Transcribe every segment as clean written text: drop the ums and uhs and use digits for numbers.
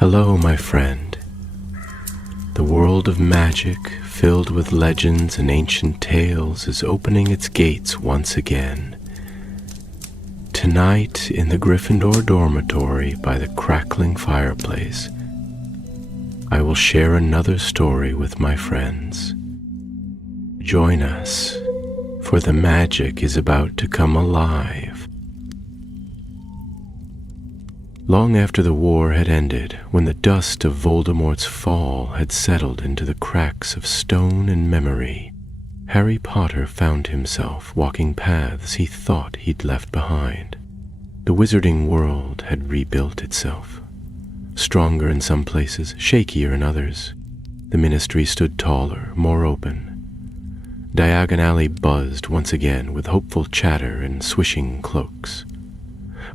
Hello, my friend. The world of magic, filled with legends and ancient tales, is opening its gates once again. Tonight, in the Gryffindor dormitory by the crackling fireplace, I will share another story with my friends. Join us, for the magic is about to come alive. Long after the war had ended, when the dust of Voldemort's fall had settled into the cracks of stone and memory, Harry Potter found himself walking paths he thought he'd left behind. The wizarding world had rebuilt itself. Stronger in some places, shakier in others. The ministry stood taller, more open. Diagon Alley buzzed once again with hopeful chatter and swishing cloaks.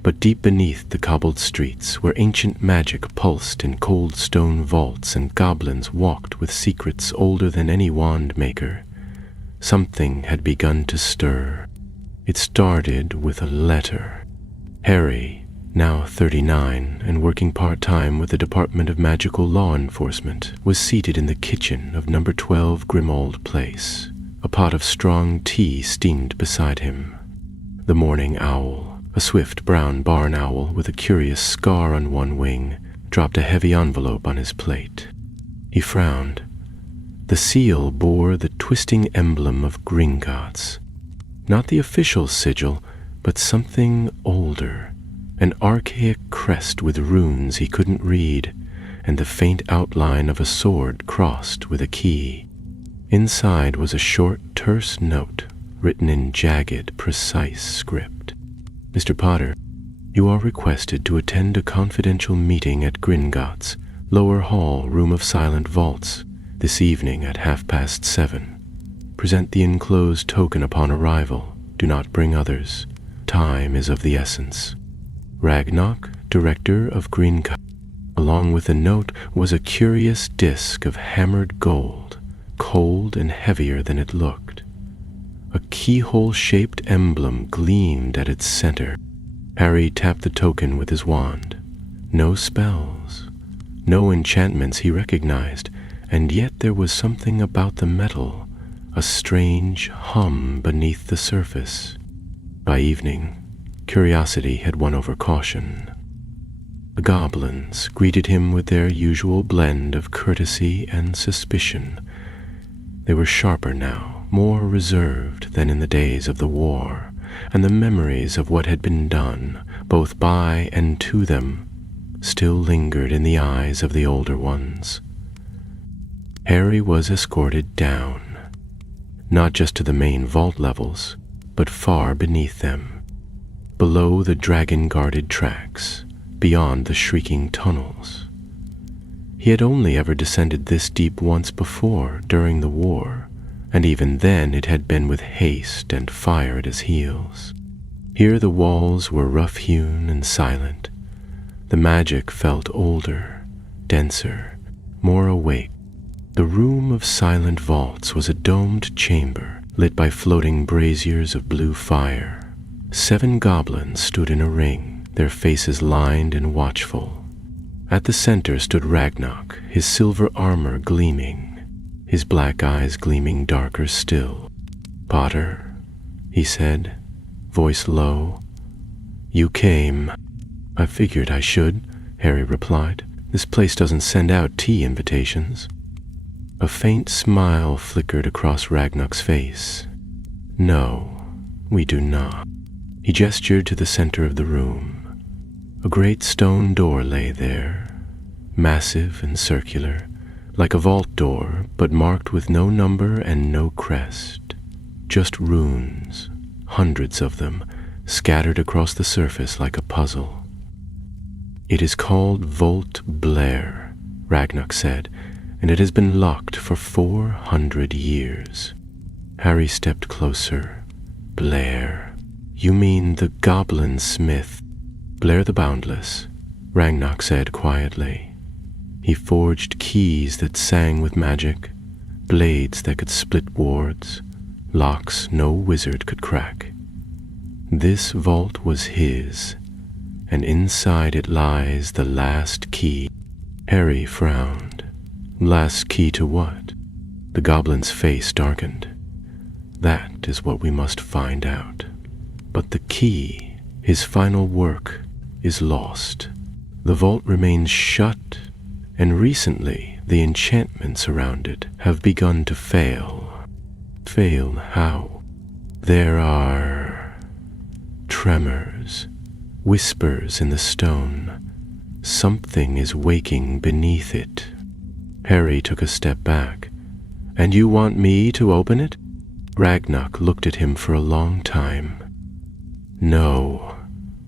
But deep beneath the cobbled streets, where ancient magic pulsed in cold stone vaults and goblins walked with secrets older than any wand maker, something had begun to stir. It started with a letter. Harry, now 39 and working part-time with the Department of Magical Law Enforcement, was seated in the kitchen of number 12 Grimmauld Place. A pot of strong tea steamed beside him. The morning owl, a swift brown barn owl with a curious scar on one wing, dropped a heavy envelope on his plate. He frowned. The seal bore the twisting emblem of Gringotts. Not the official sigil, but something older, an archaic crest with runes he couldn't read, and the faint outline of a sword crossed with a key. Inside was a short, terse note, written in jagged, precise script. Mr. Potter, you are requested to attend a confidential meeting at Gringotts, lower hall, room of silent vaults, this evening at 7:30. Present the enclosed token upon arrival. Do not bring others. Time is of the essence. Ragnarok, director of Gringotts. Along with the note was a curious disk of hammered gold, cold and heavier than it looked. A keyhole-shaped emblem gleamed at its center. Harry tapped the token with his wand. No spells, no enchantments he recognized, and yet there was something about the metal, a strange hum beneath the surface. By evening, curiosity had won over caution. The goblins greeted him with their usual blend of courtesy and suspicion. They were sharper now, more reserved than in the days of the war, and the memories of what had been done, both by and to them, still lingered in the eyes of the older ones. Harry was escorted down, not just to the main vault levels, but far beneath them, below the dragon-guarded tracks, beyond the shrieking tunnels. He had only ever descended this deep once before, during the war, and even then it had been with haste and fire at his heels. Here the walls were rough-hewn and silent. The magic felt older, denser, more awake. The room of silent vaults was a domed chamber, lit by floating braziers of blue fire. 7 goblins stood in a ring, their faces lined and watchful. At the center stood Ragnarok, his silver armor gleaming, his black eyes gleaming darker still. "Potter," he said, voice low. "You came." "I figured I should," Harry replied. "This place doesn't send out tea invitations." A faint smile flickered across Ragnarok's face. "No, we do not." He gestured to the center of the room. A great stone door lay there, massive and circular, like a vault door, but marked with no number and no crest. Just runes, hundreds of them, scattered across the surface like a puzzle. "It is called Vault Blair," Ragnarok said, "and it has been locked for 400 years. Harry stepped closer. "Blair? You mean the Goblin Smith?" "Blair the Boundless," Ragnarok said quietly. He forged keys that sang with magic, blades that could split wards, locks no wizard could crack. This vault was his, and inside it lies the last key. Harry frowned. Last key to what? The goblin's face darkened. That is what we must find out. But the key, his final work, is lost. The vault remains shut, and recently the enchantments around it have begun to fail. Fail how? There are tremors, whispers in the stone. Something is waking beneath it. Harry took a step back. And you want me to open it? Ragnarok looked at him for a long time. No,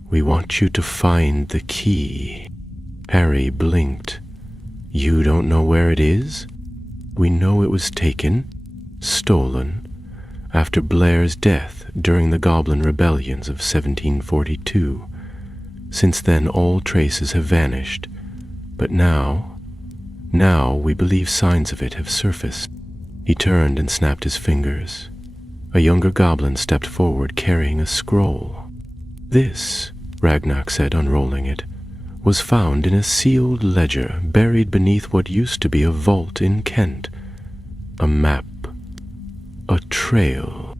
we want you to find the key. Harry blinked. You don't know where it is? We know it was taken, stolen, after Blair's death during the Goblin rebellions of 1742. Since then all traces have vanished, but now we believe signs of it have surfaced. He turned and snapped his fingers. A younger goblin stepped forward carrying a scroll. This, Ragnarok said, unrolling it, was found in a sealed ledger buried beneath what used to be a vault in Kent. A map. A trail.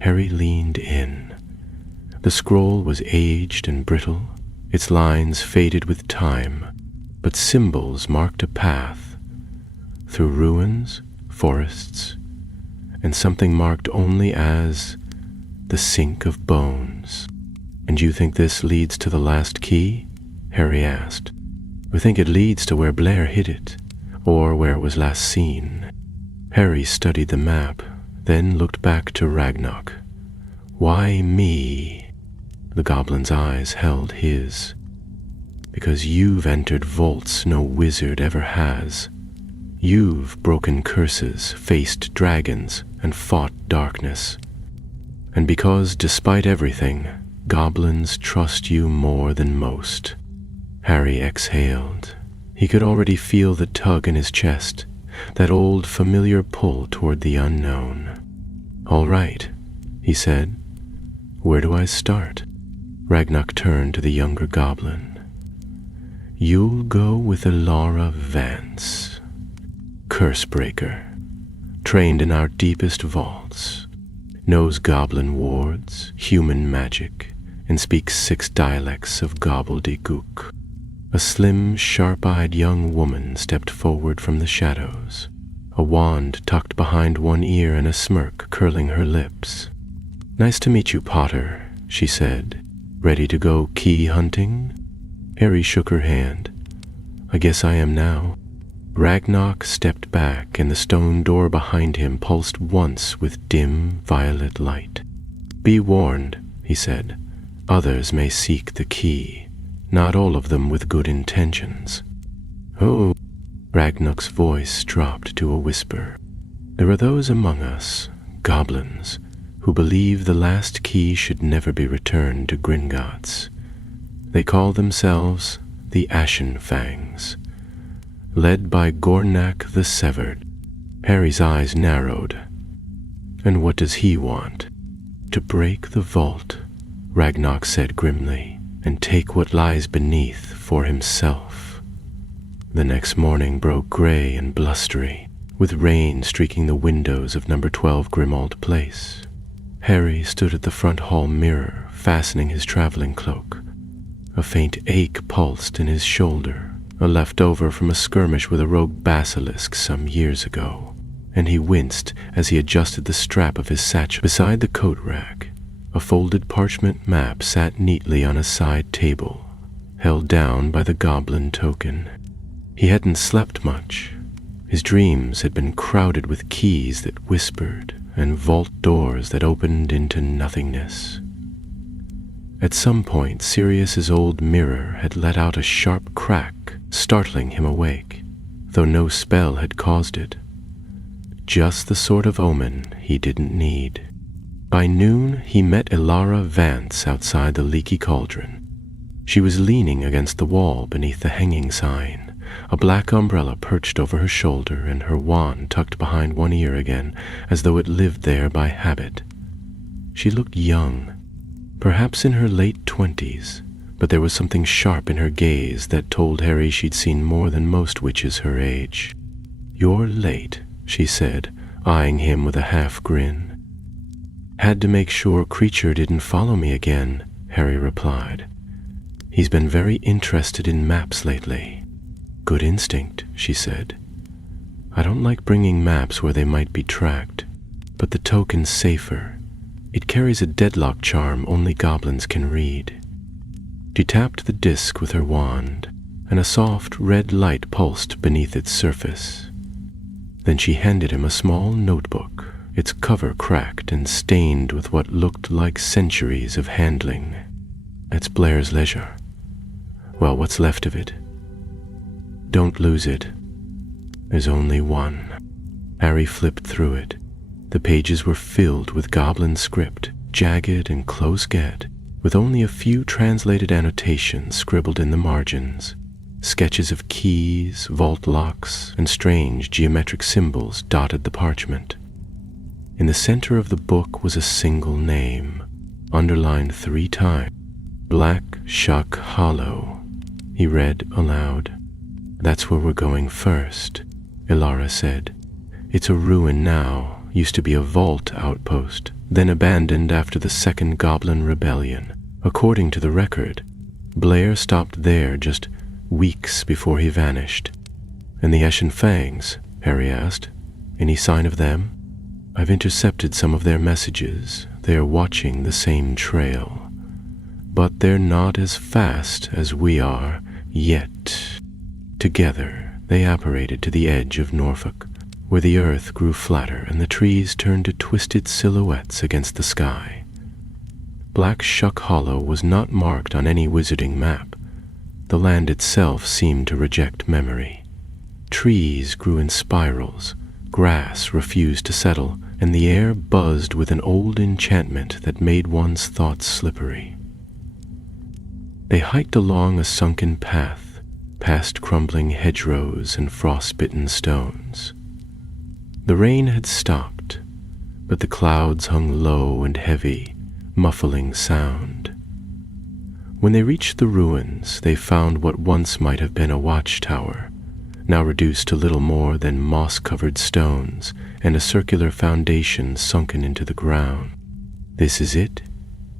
Harry leaned in. The scroll was aged and brittle, its lines faded with time, but symbols marked a path through ruins, forests, and something marked only as the sink of bones. And you think this leads to the last key? Harry asked. We think it leads to where Blair hid it, or where it was last seen. Harry studied the map, then looked back to Ragnarok. Why me? The goblin's eyes held his. Because you've entered vaults no wizard ever has. You've broken curses, faced dragons, and fought darkness. And because, despite everything, goblins trust you more than most. Harry exhaled. He could already feel the tug in his chest, that old familiar pull toward the unknown. All right, he said. Where do I start? Ragnarok turned to the younger goblin. You'll go with Elara Vance, Cursebreaker, trained in our deepest vaults, knows goblin wards, human magic, and speaks 6 dialects of gobbledygook. A slim, sharp-eyed young woman stepped forward from the shadows, a wand tucked behind one ear and a smirk curling her lips. Nice to meet you, Potter, she said. Ready to go key hunting? Harry shook her hand. I guess I am now. Ragnarok stepped back, and the stone door behind him pulsed once with dim violet light. Be warned, he said. Others may seek the key, not all of them with good intentions. Oh, Ragnarok's voice dropped to a whisper. There are those among us, goblins, who believe the last key should never be returned to Gringotts. They call themselves the Ashen Fangs, led by Gornak the Severed. Harry's eyes narrowed. And what does he want? To break the vault, Ragnarok said grimly, and take what lies beneath for himself. The next morning broke gray and blustery, with rain streaking the windows of number 12 Grimmauld Place. Harry stood at the front hall mirror, fastening his traveling cloak. A faint ache pulsed in his shoulder, a leftover from a skirmish with a rogue basilisk some years ago, and he winced as he adjusted the strap of his satchel. Beside the coat rack, a folded parchment map sat neatly on a side table, held down by the goblin token. He hadn't slept much. His dreams had been crowded with keys that whispered and vault doors that opened into nothingness. At some point, Sirius's old mirror had let out a sharp crack, startling him awake, though no spell had caused it. Just the sort of omen he didn't need. By noon, he met Elara Vance outside the leaky cauldron. She was leaning against the wall beneath the hanging sign, a black umbrella perched over her shoulder and her wand tucked behind one ear again, as though it lived there by habit. She looked young, perhaps in her late 20s, but there was something sharp in her gaze that told Harry she'd seen more than most witches her age. "You're late," she said, eyeing him with a half-grin. "Had to make sure Creature didn't follow me again," Harry replied. "He's been very interested in maps lately." "Good instinct," she said. "I don't like bringing maps where they might be tracked, but the token's safer. It carries a deadlock charm only goblins can read." She tapped the disc with her wand, and a soft red light pulsed beneath its surface. Then she handed him a small notebook, its cover cracked and stained with what looked like centuries of handling. "It's Blair's leisure. Well, what's left of it. Don't lose it. There's only one." Harry flipped through it. The pages were filled with goblin script, jagged and close-get, with only a few translated annotations scribbled in the margins. Sketches of keys, vault locks, and strange geometric symbols dotted the parchment. In the center of the book was a single name, underlined 3 times. "Black Shuck Hollow," he read aloud. "That's where we're going first," Elara said. "It's a ruin now, used to be a vault outpost, then abandoned after the Second Goblin Rebellion. According to the record, Blair stopped there just weeks before he vanished." "And the Eshin Fangs?" Harry asked. "Any sign of them?" "I've intercepted some of their messages. They are watching the same trail. But they're not as fast as we are yet." Together, they apparated to the edge of Norfolk, where the earth grew flatter and the trees turned to twisted silhouettes against the sky. Black Shuck Hollow was not marked on any wizarding map. The land itself seemed to reject memory. Trees grew in spirals, grass refused to settle, and the air buzzed with an old enchantment that made one's thoughts slippery. They hiked along a sunken path, past crumbling hedgerows and frost-bitten stones. The rain had stopped, but the clouds hung low and heavy, muffling sound. When they reached the ruins, they found what once might have been a watchtower, now reduced to little more than moss-covered stones and a circular foundation sunken into the ground. "This is it?"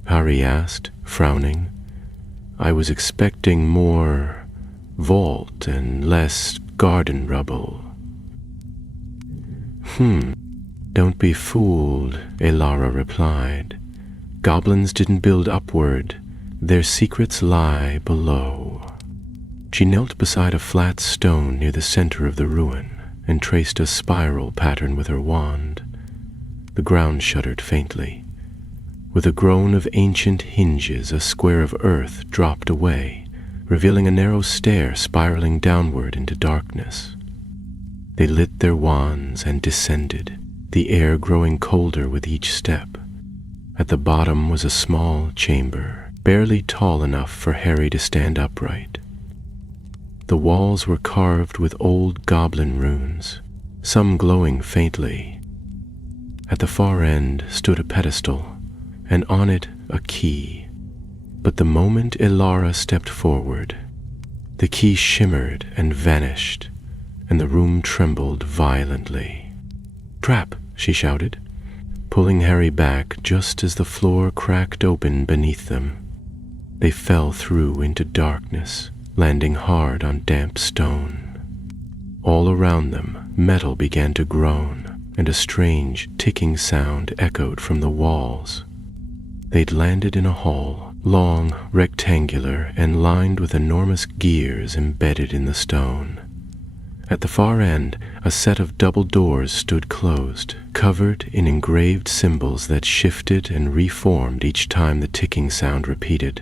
Harry asked, frowning. "I was expecting more vault and less garden rubble." "Don't be fooled," Elara replied. "Goblins didn't build upward. Their secrets lie below." She knelt beside a flat stone near the center of the ruin and traced a spiral pattern with her wand. The ground shuddered faintly. With a groan of ancient hinges, a square of earth dropped away, revealing a narrow stair spiraling downward into darkness. They lit their wands and descended, the air growing colder with each step. At the bottom was a small chamber, barely tall enough for Harry to stand upright. The walls were carved with old goblin runes, some glowing faintly. At the far end stood a pedestal, and on it a key. But the moment Elara stepped forward, the key shimmered and vanished, and the room trembled violently. "Trap!" she shouted, pulling Harry back just as the floor cracked open beneath them. They fell through into darkness, landing hard on damp stone. All around them, metal began to groan, and a strange ticking sound echoed from the walls. They'd landed in a hall, long, rectangular, and lined with enormous gears embedded in the stone. At the far end, a set of double doors stood closed, covered in engraved symbols that shifted and reformed each time the ticking sound repeated.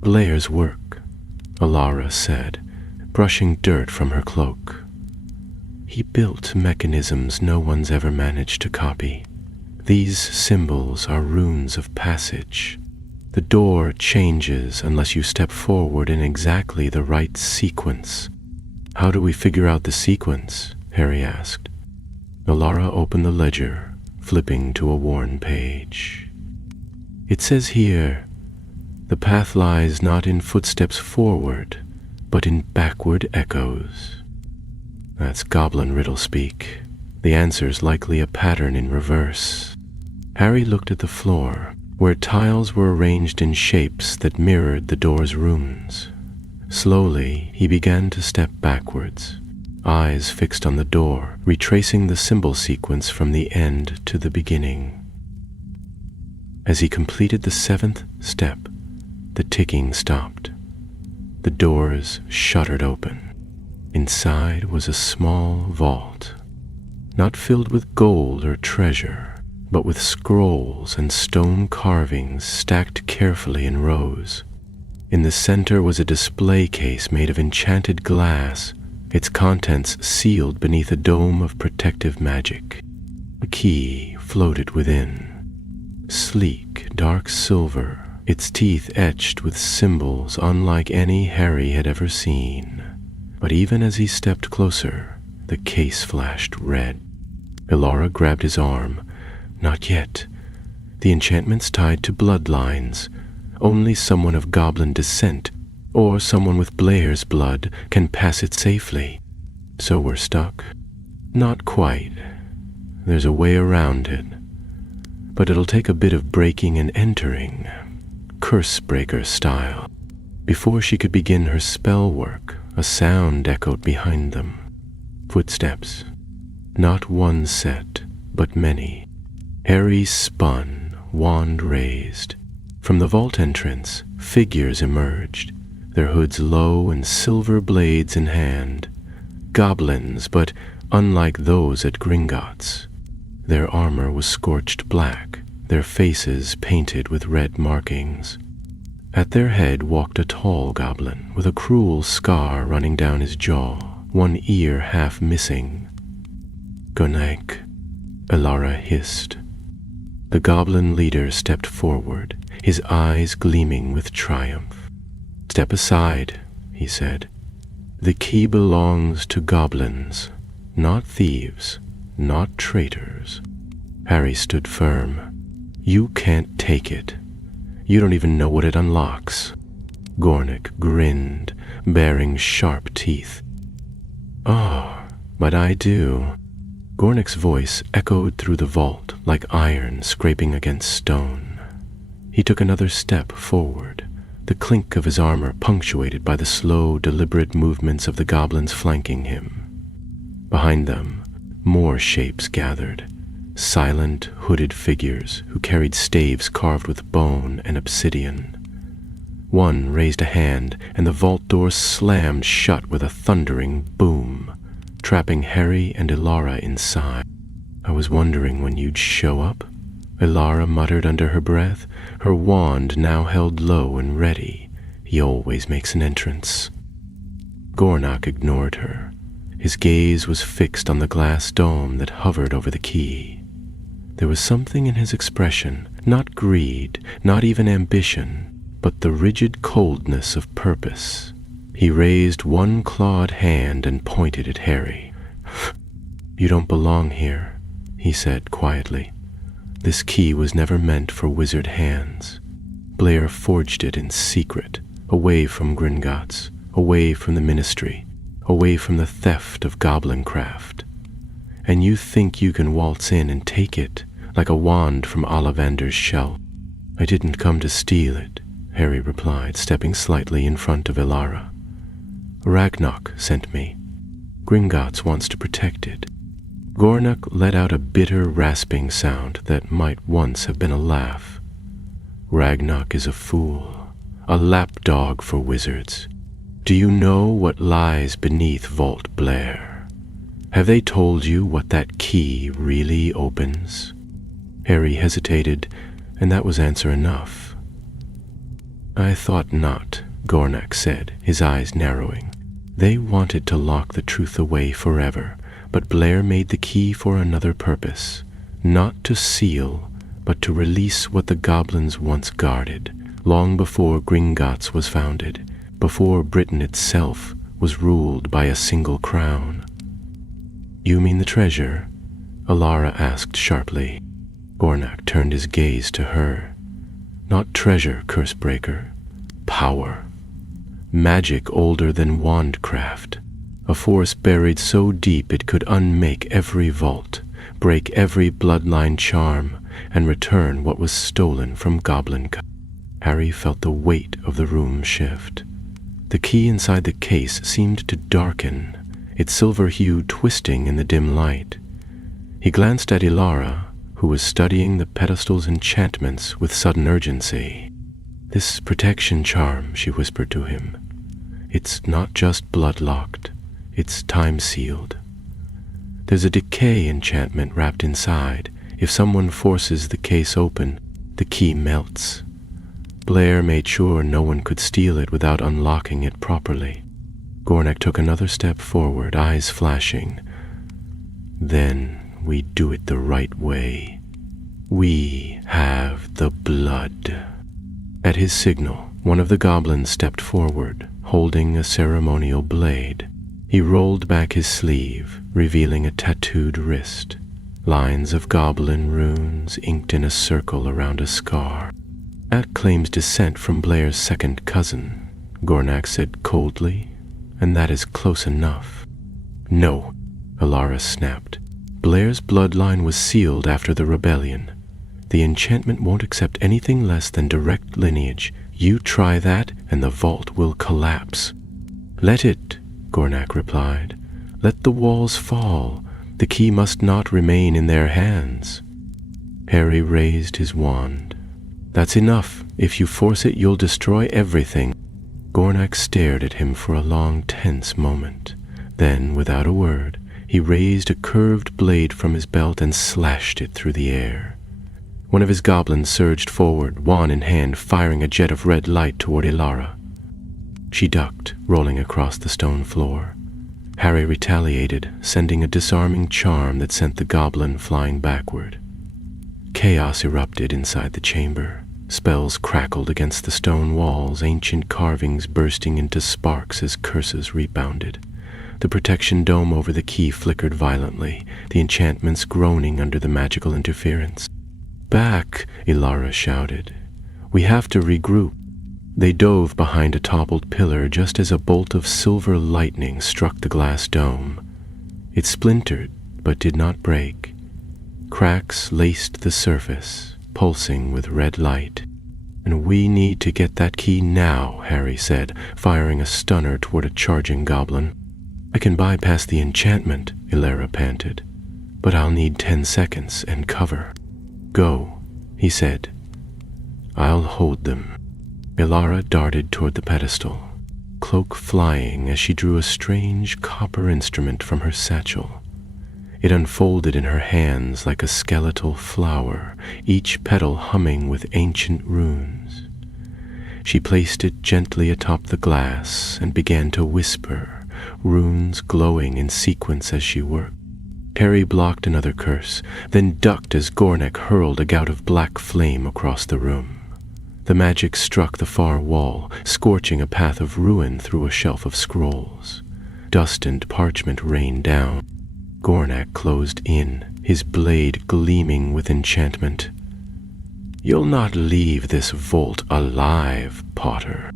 "Blair's work," Elara said, brushing dirt from her cloak. "He built mechanisms no one's ever managed to copy. These symbols are runes of passage. The door changes unless you step forward in exactly the right sequence." "How do we figure out the sequence?" Harry asked. Elara opened the ledger, flipping to a worn page. "It says here, The path lies not in footsteps forward, but in backward echoes. That's Goblin riddle speak. The answer's likely a pattern in reverse. Harry looked at the floor, where tiles were arranged in shapes that mirrored the door's runes. Slowly, he began to step backwards, eyes fixed on the door, retracing the symbol sequence from the end to the beginning. As he completed the 7th step, the ticking stopped. The doors shuddered open. Inside was a small vault, not filled with gold or treasure, but with scrolls and stone carvings stacked carefully in rows. In the center was a display case made of enchanted glass, its contents sealed beneath a dome of protective magic. A key floated within, sleek, dark silver, its teeth etched with symbols unlike any Harry had ever seen. But even as he stepped closer, the case flashed red. Elara grabbed his arm. Not yet. The enchantment's tied to bloodlines. Only someone of Goblin descent, or someone with Blair's blood, can pass it safely. So we're stuck? Not quite. There's a way around it. But it'll take a bit of breaking and entering, Cursebreaker style. Before she could begin her spell work, a sound echoed behind them. Footsteps. Not one set, but many. Harry spun, wand raised. From the vault entrance, figures emerged, their hoods low and silver blades in hand. Goblins, but unlike those at Gringotts. Their armor was scorched black, their faces painted with red markings. At their head walked a tall goblin with a cruel scar running down his jaw, one ear half missing. "Gonag," Elara hissed. The goblin leader stepped forward, his eyes gleaming with triumph. "Step aside," he said. "The key belongs to goblins, not thieves, not traitors." Harry stood firm. "You can't take it. You don't even know what it unlocks." Gornik grinned, baring sharp teeth. "Oh, but I do." Gornik's voice echoed through the vault like iron scraping against stone. He took another step forward, the clink of his armor punctuated by the slow, deliberate movements of the goblins flanking him. Behind them, more shapes gathered, silent, hooded figures who carried staves carved with bone and obsidian. One raised a hand, and the vault door slammed shut with a thundering boom, trapping Harry and Elara inside. "I was wondering when you'd show up," Elara muttered under her breath, her wand now held low and ready. "He always makes an entrance." Gornak ignored her. His gaze was fixed on the glass dome that hovered over the key. There was something in his expression, not greed, not even ambition, but the rigid coldness of purpose. He raised one clawed hand and pointed at Harry. "You don't belong here," he said quietly. "This key was never meant for wizard hands. Blair forged it in secret, away from Gringotts, away from the ministry, away from the theft of goblin craft. And you think you can waltz in and take it, like a wand from Ollivander's shelf." "I didn't come to steal it," Harry replied, stepping slightly in front of Elara. "Ragnarok sent me. Gringotts wants to protect it." Gornak let out a bitter, rasping sound that might once have been a laugh. "Ragnarok is a fool, a lapdog for wizards. Do you know what lies beneath Vault Blair? Have they told you what that key really opens?" Harry hesitated, and that was answer enough. "I thought not," Gornak said, his eyes narrowing. "They wanted to lock the truth away forever, but Blair made the key for another purpose, not to seal, but to release what the goblins once guarded, long before Gringotts was founded, before Britain itself was ruled by a single crown." "You mean the treasure?" Elara asked sharply. Gornak turned his gaze to her. "Not treasure, Cursebreaker, power. Magic older than wandcraft. A force buried so deep it could unmake every vault, break every bloodline charm, and return what was stolen from Goblin. Harry felt the weight of the room shift. The key inside the case seemed to darken, its silver hue twisting in the dim light. He glanced at Ilara, who was studying the pedestal's enchantments with sudden urgency. "This protection charm," she whispered to him. "It's not just blood-locked, it's time-sealed. There's a decay enchantment wrapped inside. If someone forces the case open, the key melts. Blair made sure no one could steal it without unlocking it properly." Gornak took another step forward, eyes flashing. "Then we do it the right way. We have the blood." At his signal, one of the goblins stepped forward, holding a ceremonial blade. He rolled back his sleeve, revealing a tattooed wrist, lines of goblin runes inked in a circle around a scar. "That claims descent from Blair's second cousin," Gornak said coldly, "and that is close enough." "No," Ilara snapped. "Blair's bloodline was sealed after the rebellion. The enchantment won't accept anything less than direct lineage. You try that, and the vault will collapse." "Let it," Gornak replied. "Let the walls fall. The key must not remain in their hands." Harry raised his wand. "That's enough. If you force it, you'll destroy everything." Gornak stared at him for a long, tense moment. Then, without a word, he raised a curved blade from his belt and slashed it through the air. One of his goblins surged forward, wand in hand, firing a jet of red light toward Ilara. She ducked, rolling across the stone floor. Harry retaliated, sending a disarming charm that sent the goblin flying backward. Chaos erupted inside the chamber. Spells crackled against the stone walls, ancient carvings bursting into sparks as curses rebounded. The protection dome over the key flickered violently, the enchantments groaning under the magical interference. "Back!" Ilara shouted. "We have to regroup." They dove behind a toppled pillar just as a bolt of silver lightning struck the glass dome. It splintered, but did not break. Cracks laced the surface, pulsing with red light. "And we need to get that key now," Harry said, firing a stunner toward a charging goblin. "I can bypass the enchantment," Ilara panted, "but I'll need 10 seconds and cover." "Go," he said. "I'll hold them." Ilara darted toward the pedestal, cloak flying as she drew a strange copper instrument from her satchel. It unfolded in her hands like a skeletal flower, each petal humming with ancient runes. She placed it gently atop the glass and began to whisper, runes glowing in sequence as she worked. Harry blocked another curse, then ducked as Gornak hurled a gout of black flame across the room. The magic struck the far wall, scorching a path of ruin through a shelf of scrolls. Dust and parchment rained down. Gornak closed in, his blade gleaming with enchantment. "You'll not leave this vault alive, Potter."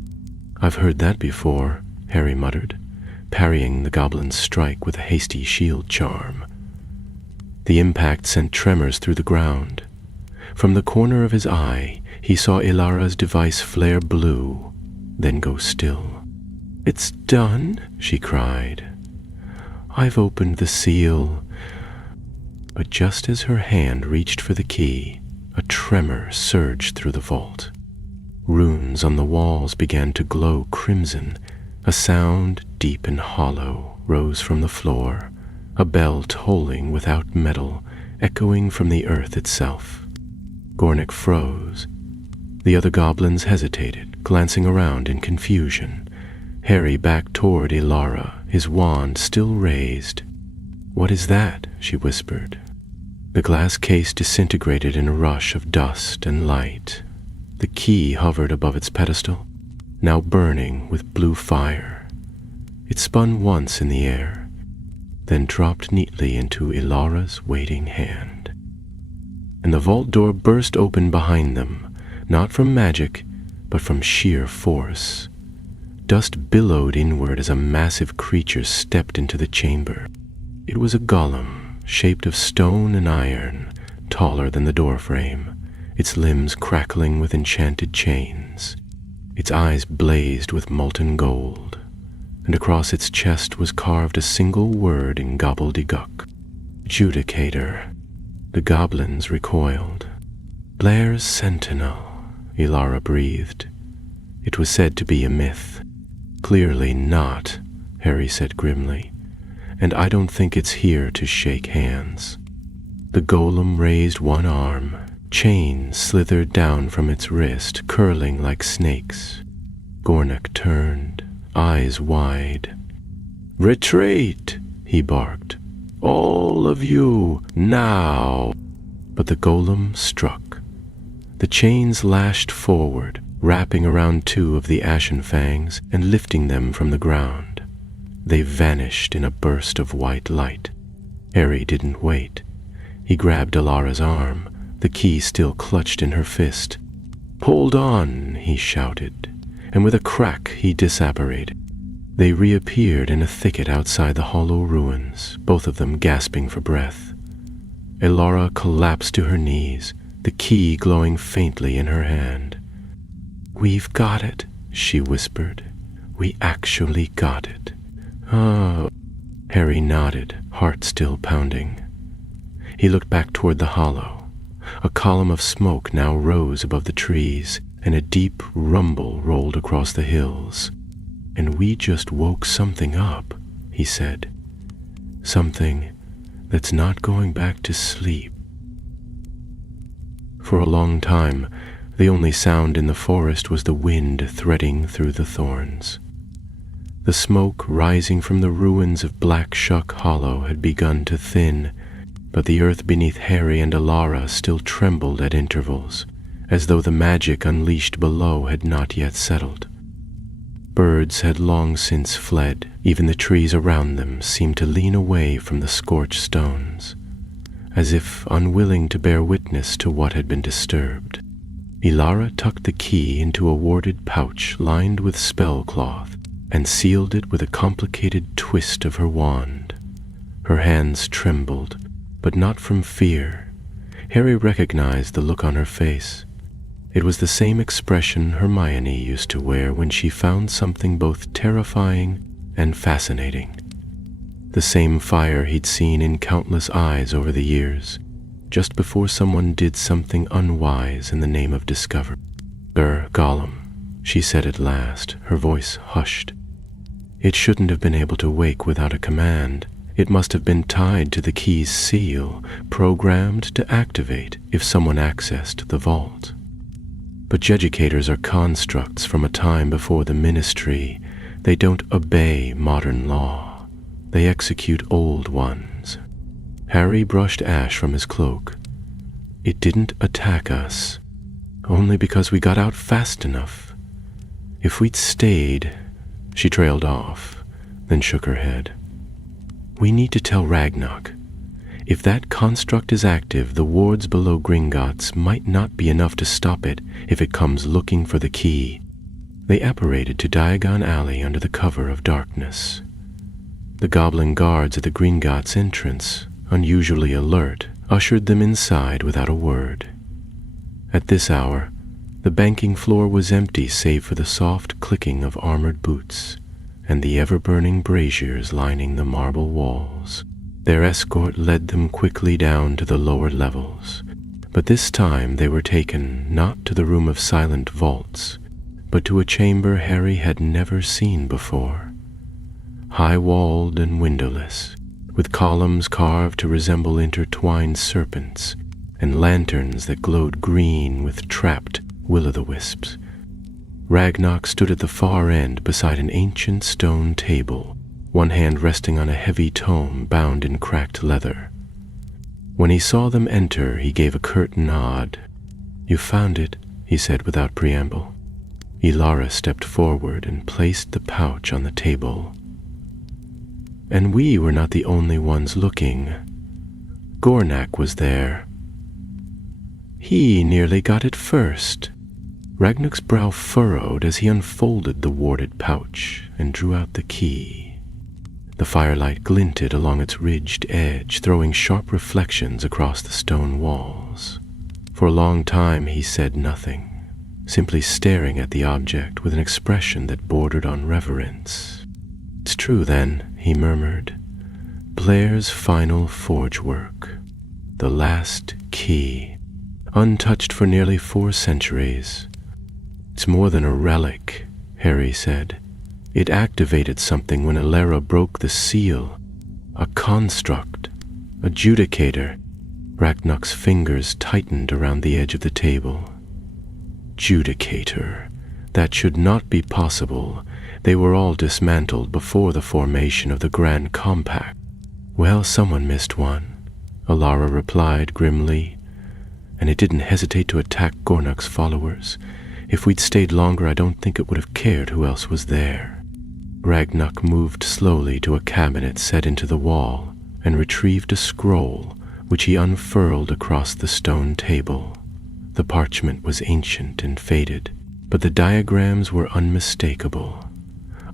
"I've heard that before," Harry muttered, parrying the goblin's strike with a hasty shield charm. The impact sent tremors through the ground. From the corner of his eye, he saw Ilara's device flare blue, then go still. "It's done," she cried. "I've opened the seal." But just as her hand reached for the key, a tremor surged through the vault. Runes on the walls began to glow crimson. A sound, deep and hollow, rose from the floor, a bell tolling without metal, echoing from the earth itself. Gornak froze. The other goblins hesitated, glancing around in confusion. Harry backed toward Ilara, his wand still raised. "What is that?" she whispered. The glass case disintegrated in a rush of dust and light. The key hovered above its pedestal, now burning with blue fire. It spun once in the air, then dropped neatly into Ilara's waiting hand. And the vault door burst open behind them, not from magic, but from sheer force. Dust billowed inward as a massive creature stepped into the chamber. It was a golem, shaped of stone and iron, taller than the doorframe, its limbs crackling with enchanted chains. Its eyes blazed with molten gold, and across its chest was carved a single word in gobbledygook: Judicator. The goblins recoiled. Blair's sentinel, Ilara breathed. It was said to be a myth. Clearly not, Harry said grimly, and I don't think it's here to shake hands. The golem raised one arm. Chains slithered down from its wrist, curling like snakes. Gornak turned, eyes wide. "Retreat!" he barked. "All of you, now!" But the golem struck. The chains lashed forward, wrapping around two of the ashen fangs and lifting them from the ground. They vanished in a burst of white light. Harry didn't wait. He grabbed Ilara's arm, the key still clutched in her fist. "Hold on," he shouted, and with a crack he disapparated. They reappeared in a thicket outside the hollow ruins, both of them gasping for breath. Ilara collapsed to her knees, the key glowing faintly in her hand. "We've got it," she whispered. "We actually got it." "Oh." Harry nodded, heart still pounding. He looked back toward the hollow. A column of smoke now rose above the trees, and a deep rumble rolled across the hills. "And we just woke something up," he said. "Something that's not going back to sleep." For a long time, the only sound in the forest was the wind threading through the thorns. The smoke rising from the ruins of Black Shuck Hollow had begun to thin, but the earth beneath Harry and Ilara still trembled at intervals, as though the magic unleashed below had not yet settled. Birds had long since fled. Even the trees around them seemed to lean away from the scorched stones, as if unwilling to bear witness to what had been disturbed. Ilara tucked the key into a warded pouch lined with spell cloth and sealed it with a complicated twist of her wand. Her hands trembled, but not from fear. Harry recognized the look on her face. It was the same expression Hermione used to wear when she found something both terrifying and fascinating. The same fire he'd seen in countless eyes over the years, just before someone did something unwise in the name of discovery. Gollum," she said at last, her voice hushed. "It shouldn't have been able to wake without a command. It must have been tied to the key's seal, programmed to activate if someone accessed the vault. But Judicators are constructs from a time before the Ministry. They don't obey modern law. They execute old ones." Harry brushed ash from his cloak. "It didn't attack us, only because we got out fast enough. If we'd stayed..." She trailed off, then shook her head. "We need to tell Ragnarok. If that construct is active, the wards below Gringotts might not be enough to stop it if it comes looking for the key." They apparated to Diagon Alley under the cover of darkness. The goblin guards at the Gringotts entrance, unusually alert, ushered them inside without a word. At this hour, the banking floor was empty save for the soft clicking of armored boots and the ever-burning braziers lining the marble walls. Their escort led them quickly down to the lower levels, but this time they were taken not to the room of silent vaults, but to a chamber Harry had never seen before. High-walled and windowless, with columns carved to resemble intertwined serpents, and lanterns that glowed green with trapped will-o'-the-wisps. Ragnarok stood at the far end beside an ancient stone table, one hand resting on a heavy tome bound in cracked leather. When he saw them enter, he gave a curt nod. "You found it," he said without preamble. Ilara stepped forward and placed the pouch on the table. "And we were not the only ones looking. Gornak was there. He nearly got it first." Ragnar's brow furrowed as he unfolded the warded pouch and drew out the key. The firelight glinted along its ridged edge, throwing sharp reflections across the stone walls. For a long time he said nothing, simply staring at the object with an expression that bordered on reverence. "It's true, then," he murmured. "Blair's final forge work. The last key, untouched for nearly 4 centuries. It's more than a relic," Harry said. "It activated something when Alara broke the seal. A construct, a judicator." Ragnar's fingers tightened around the edge of the table. Judicator. That should not be possible. They were all dismantled before the formation of the Grand Compact. "Well, someone missed one," Alara replied grimly. "And it didn't hesitate to attack Gornuk's followers. If we'd stayed longer, I don't think it would have cared who else was there." Ragnar moved slowly to a cabinet set into the wall and retrieved a scroll, which he unfurled across the stone table. The parchment was ancient and faded, but the diagrams were unmistakable.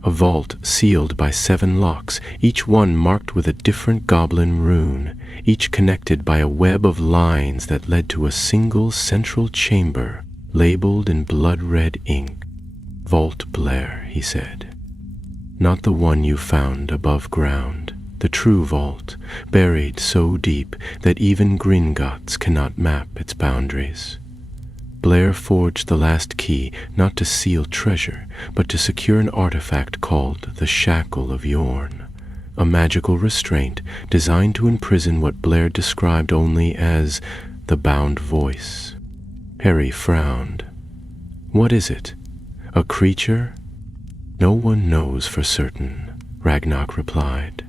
A vault sealed by 7 locks, each one marked with a different goblin rune, each connected by a web of lines that led to a single central chamber labeled in blood-red ink. "Vault Blair," he said. "Not the one you found above ground. The true vault, buried so deep that even Gringotts cannot map its boundaries. Blair forged the last key not to seal treasure, but to secure an artifact called the Shackle of Yorn, a magical restraint designed to imprison what Blair described only as the bound voice." Harry frowned. "What is it? A creature?" "No one knows for certain," Ragnar replied.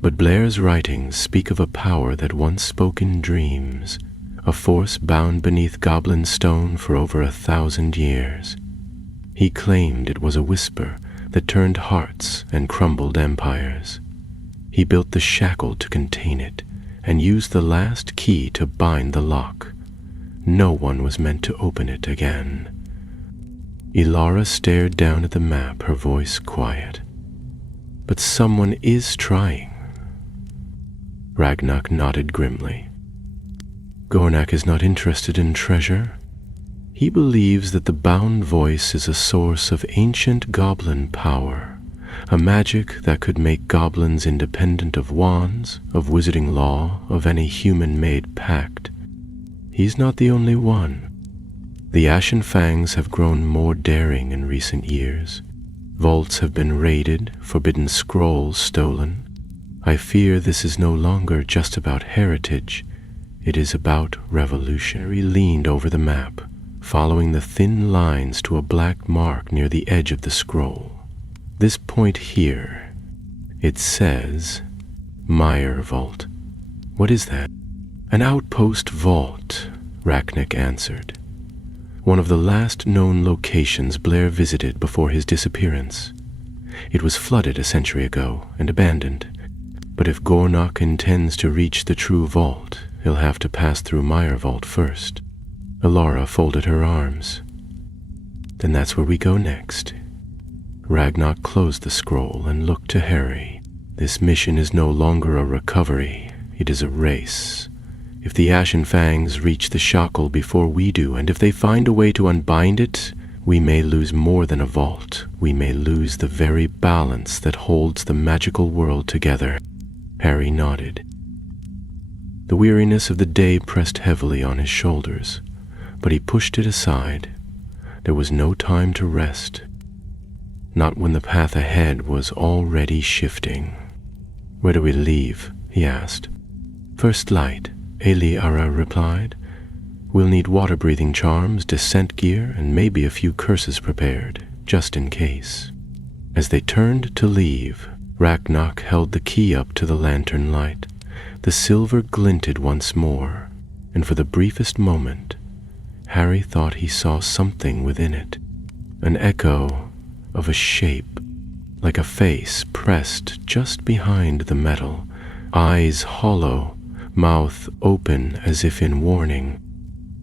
"But Blair's writings speak of a power that once spoke in dreams, a force bound beneath goblin stone for over 1,000 years. He claimed it was a whisper that turned hearts and crumbled empires. He built the shackle to contain it and used the last key to bind the lock. No one was meant to open it again." Alara stared down at the map, her voice quiet. "But someone is trying." Ragnar nodded grimly. "Gornak is not interested in treasure. He believes that the bound voice is a source of ancient goblin power, a magic that could make goblins independent of wands, of wizarding law, of any human-made pact. He's not the only one. The Ashen Fangs have grown more daring in recent years. Vaults have been raided, forbidden scrolls stolen. I fear this is no longer just about heritage. It is about revolution." Harry leaned over the map, following the thin lines to a black mark near the edge of the scroll. "This point here, it says Meyer Vault. What is that?" "An outpost vault," Ragnar answered. "One of the last known locations Blair visited before his disappearance. It was flooded a century ago and abandoned. But if Gornak intends to reach the true vault, he'll have to pass through Meyer Vault first." Alara folded her arms. "Then that's where we go next." Ragnar closed the scroll and looked to Harry. "This mission is no longer a recovery. It is a race. If the Ashen Fangs reach the shackle before we do, and if they find a way to unbind it, we may lose more than a vault. We may lose the very balance that holds the magical world together." Harry nodded. The weariness of the day pressed heavily on his shoulders, but he pushed it aside. There was no time to rest, not when the path ahead was already shifting. "Where do we leave?" he asked. "First light," Alara replied. "We'll need water-breathing charms, descent gear, and maybe a few curses prepared, just in case." As they turned to leave, Ragnar held the key up to the lantern light. The silver glinted once more, and for the briefest moment, Harry thought he saw something within it, an echo of a shape, like a face pressed just behind the metal, eyes hollow, mouth open as if in warning.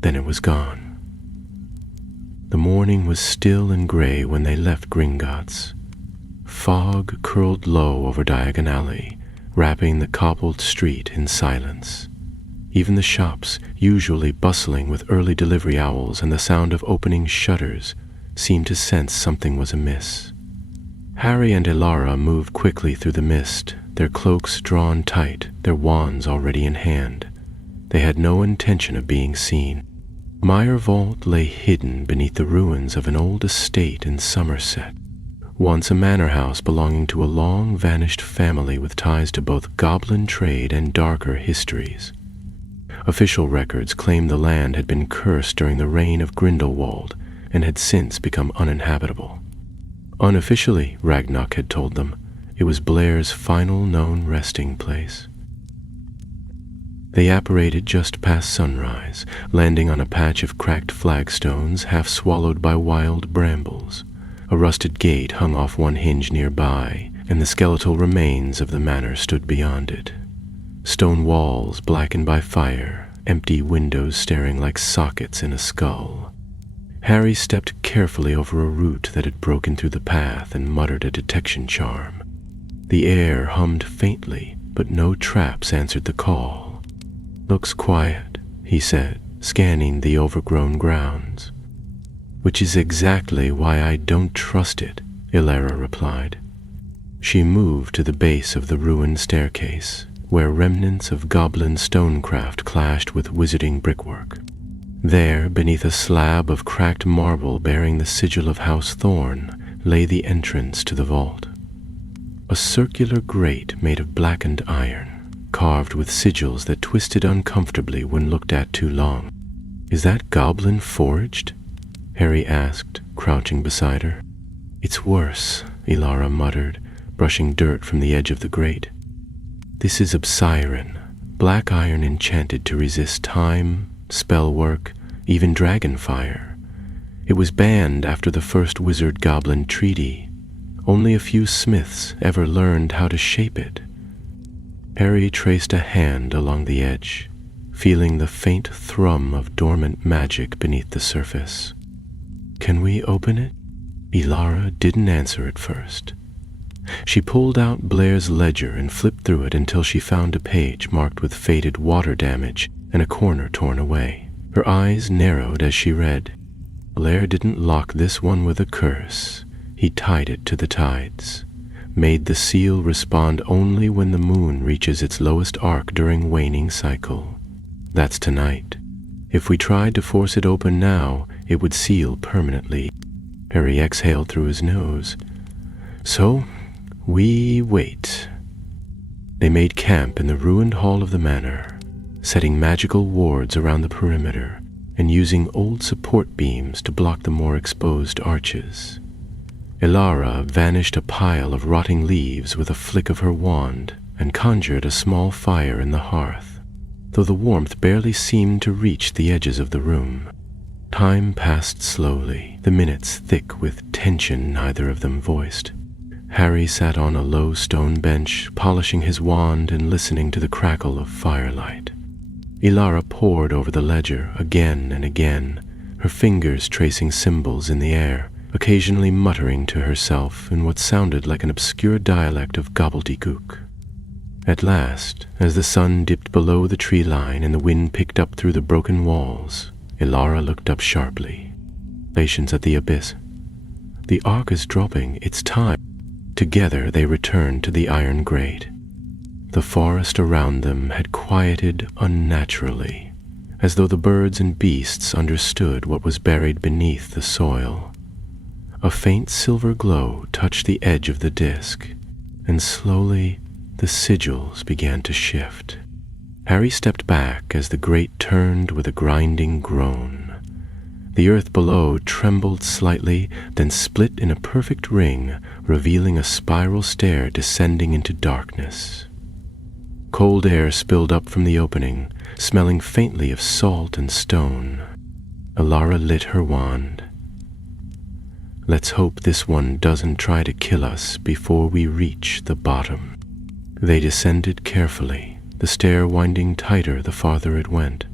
Then it was gone. The morning was still and gray when they left Gringotts. Fog curled low over Diagon Alley, wrapping the cobbled street in silence. Even the shops, usually bustling with early delivery owls and the sound of opening shutters, seemed to sense something was amiss. Harry and Ilara moved quickly through the mist, their cloaks drawn tight, their wands already in hand. They had no intention of being seen. Mire Vault lay hidden beneath the ruins of an old estate in Somerset, once a manor house belonging to a long-vanished family with ties to both goblin trade and darker histories. Official records claim the land had been cursed during the reign of Grindelwald and had since become uninhabitable. Unofficially, Ragnarok had told them, it was Blair's final known resting place. They apparated just past sunrise, landing on a patch of cracked flagstones half swallowed by wild brambles. A rusted gate hung off one hinge nearby, and the skeletal remains of the manor stood beyond it. Stone walls blackened by fire, empty windows staring like sockets in a skull. Harry stepped carefully over a root that had broken through the path and muttered a detection charm. The air hummed faintly, but no traps answered the call. "Looks quiet," he said, scanning the overgrown grounds. "Which is exactly why I don't trust it," Ilara replied. She moved to the base of the ruined staircase, where remnants of goblin stonecraft clashed with wizarding brickwork. There, beneath a slab of cracked marble bearing the sigil of House Thorn, lay the entrance to the vault. A circular grate made of blackened iron, carved with sigils that twisted uncomfortably when looked at too long. "Is that goblin forged?" Harry asked, crouching beside her. "It's worse," Ilara muttered, brushing dirt from the edge of the grate. "This is Absiren, black iron enchanted to resist time, spell work, even dragon fire. It was banned after the first wizard-goblin treaty. Only a few smiths ever learned how to shape it." Harry traced a hand along the edge, feeling the faint thrum of dormant magic beneath the surface. "Can we open it?" Ilara didn't answer at first. She pulled out Blair's ledger and flipped through it until she found a page marked with faded water damage and a corner torn away. Her eyes narrowed as she read. "Blair didn't lock this one with a curse. He tied it to the tides. Made the seal respond only when the moon reaches its lowest arc during waning cycle. That's tonight. If we tried to force it open now, it would seal permanently." Harry exhaled through his nose. "So, we wait." They made camp in the ruined hall of the manor, setting magical wards around the perimeter and using old support beams to block the more exposed arches. Ilara vanished a pile of rotting leaves with a flick of her wand and conjured a small fire in the hearth, though the warmth barely seemed to reach the edges of the room. Time passed slowly, the minutes thick with tension neither of them voiced. Harry sat on a low stone bench, polishing his wand and listening to the crackle of firelight. Ilara pored over the ledger again and again, her fingers tracing symbols in the air, occasionally muttering to herself in what sounded like an obscure dialect of gobbledygook. At last, as the sun dipped below the tree line and the wind picked up through the broken walls, Ilara looked up sharply. "Patience at the abyss. The arc is dropping, it's time." Together they returned to the iron grate. The forest around them had quieted unnaturally, as though the birds and beasts understood what was buried beneath the soil. A faint silver glow touched the edge of the disk, and slowly the sigils began to shift. Harry stepped back as the grate turned with a grinding groan. The earth below trembled slightly, then split in a perfect ring, revealing a spiral stair descending into darkness. Cold air spilled up from the opening, smelling faintly of salt and stone. Ilara lit her wand. "Let's hope this one doesn't try to kill us before we reach the bottom." They descended carefully, the stair winding tighter the farther it went.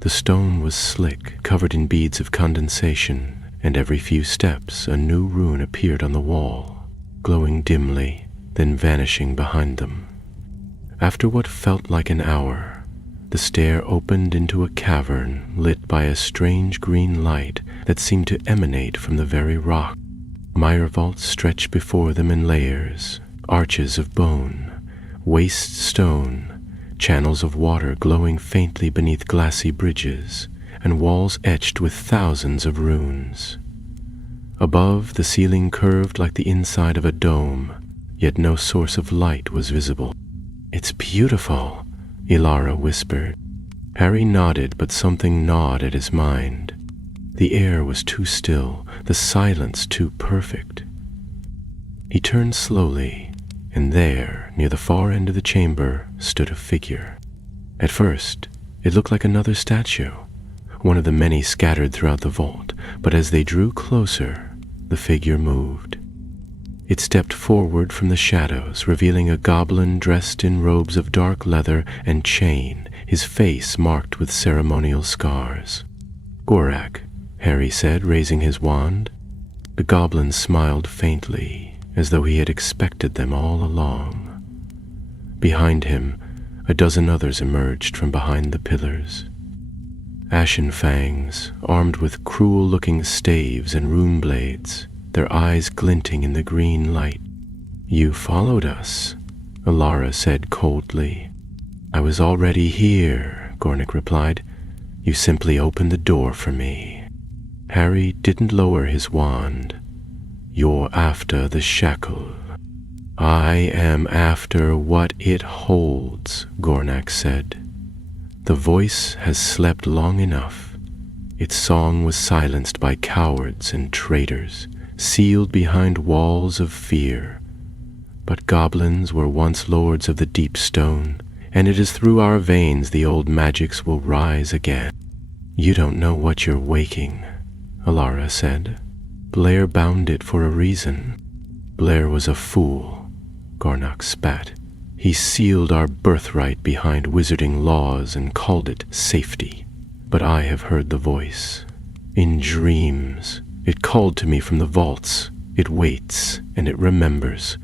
The stone was slick, covered in beads of condensation, and every few steps a new rune appeared on the wall, glowing dimly, then vanishing behind them. After what felt like an hour, the stair opened into a cavern lit by a strange green light that seemed to emanate from the very rock. Mire vaults stretched before them in layers, arches of bone, waste stone, channels of water glowing faintly beneath glassy bridges, and walls etched with thousands of runes. Above, the ceiling curved like the inside of a dome, yet no source of light was visible. "It's beautiful," Ilara whispered. Harry nodded, but something gnawed at his mind. The air was too still, the silence too perfect. He turned slowly, and there, near the far end of the chamber, stood a figure. At first, it looked like another statue, one of the many scattered throughout the vault, but as they drew closer, the figure moved. It stepped forward from the shadows, revealing a goblin dressed in robes of dark leather and chain, his face marked with ceremonial scars. "Gorak," Harry said, raising his wand. The goblin smiled faintly, as though he had expected them all along. Behind him, a dozen others emerged from behind the pillars. Ashen fangs, armed with cruel-looking staves and rune blades, their eyes glinting in the green light. "You followed us," Ilara said coldly. "I was already here," Gornik replied. "You simply opened the door for me." Harry didn't lower his wand. "You're after the shackle." "I am after what it holds," Gornak said. "The voice has slept long enough. Its song was silenced by cowards and traitors, sealed behind walls of fear. But goblins were once lords of the deep stone, and it is through our veins the old magics will rise again." "You don't know what you're waking," Ilara said. "Blair bound it for a reason." "Blair was a fool," Gornak spat. "He sealed our birthright behind wizarding laws and called it safety. But I have heard the voice. In dreams, it called to me from the vaults. It waits, and it remembers."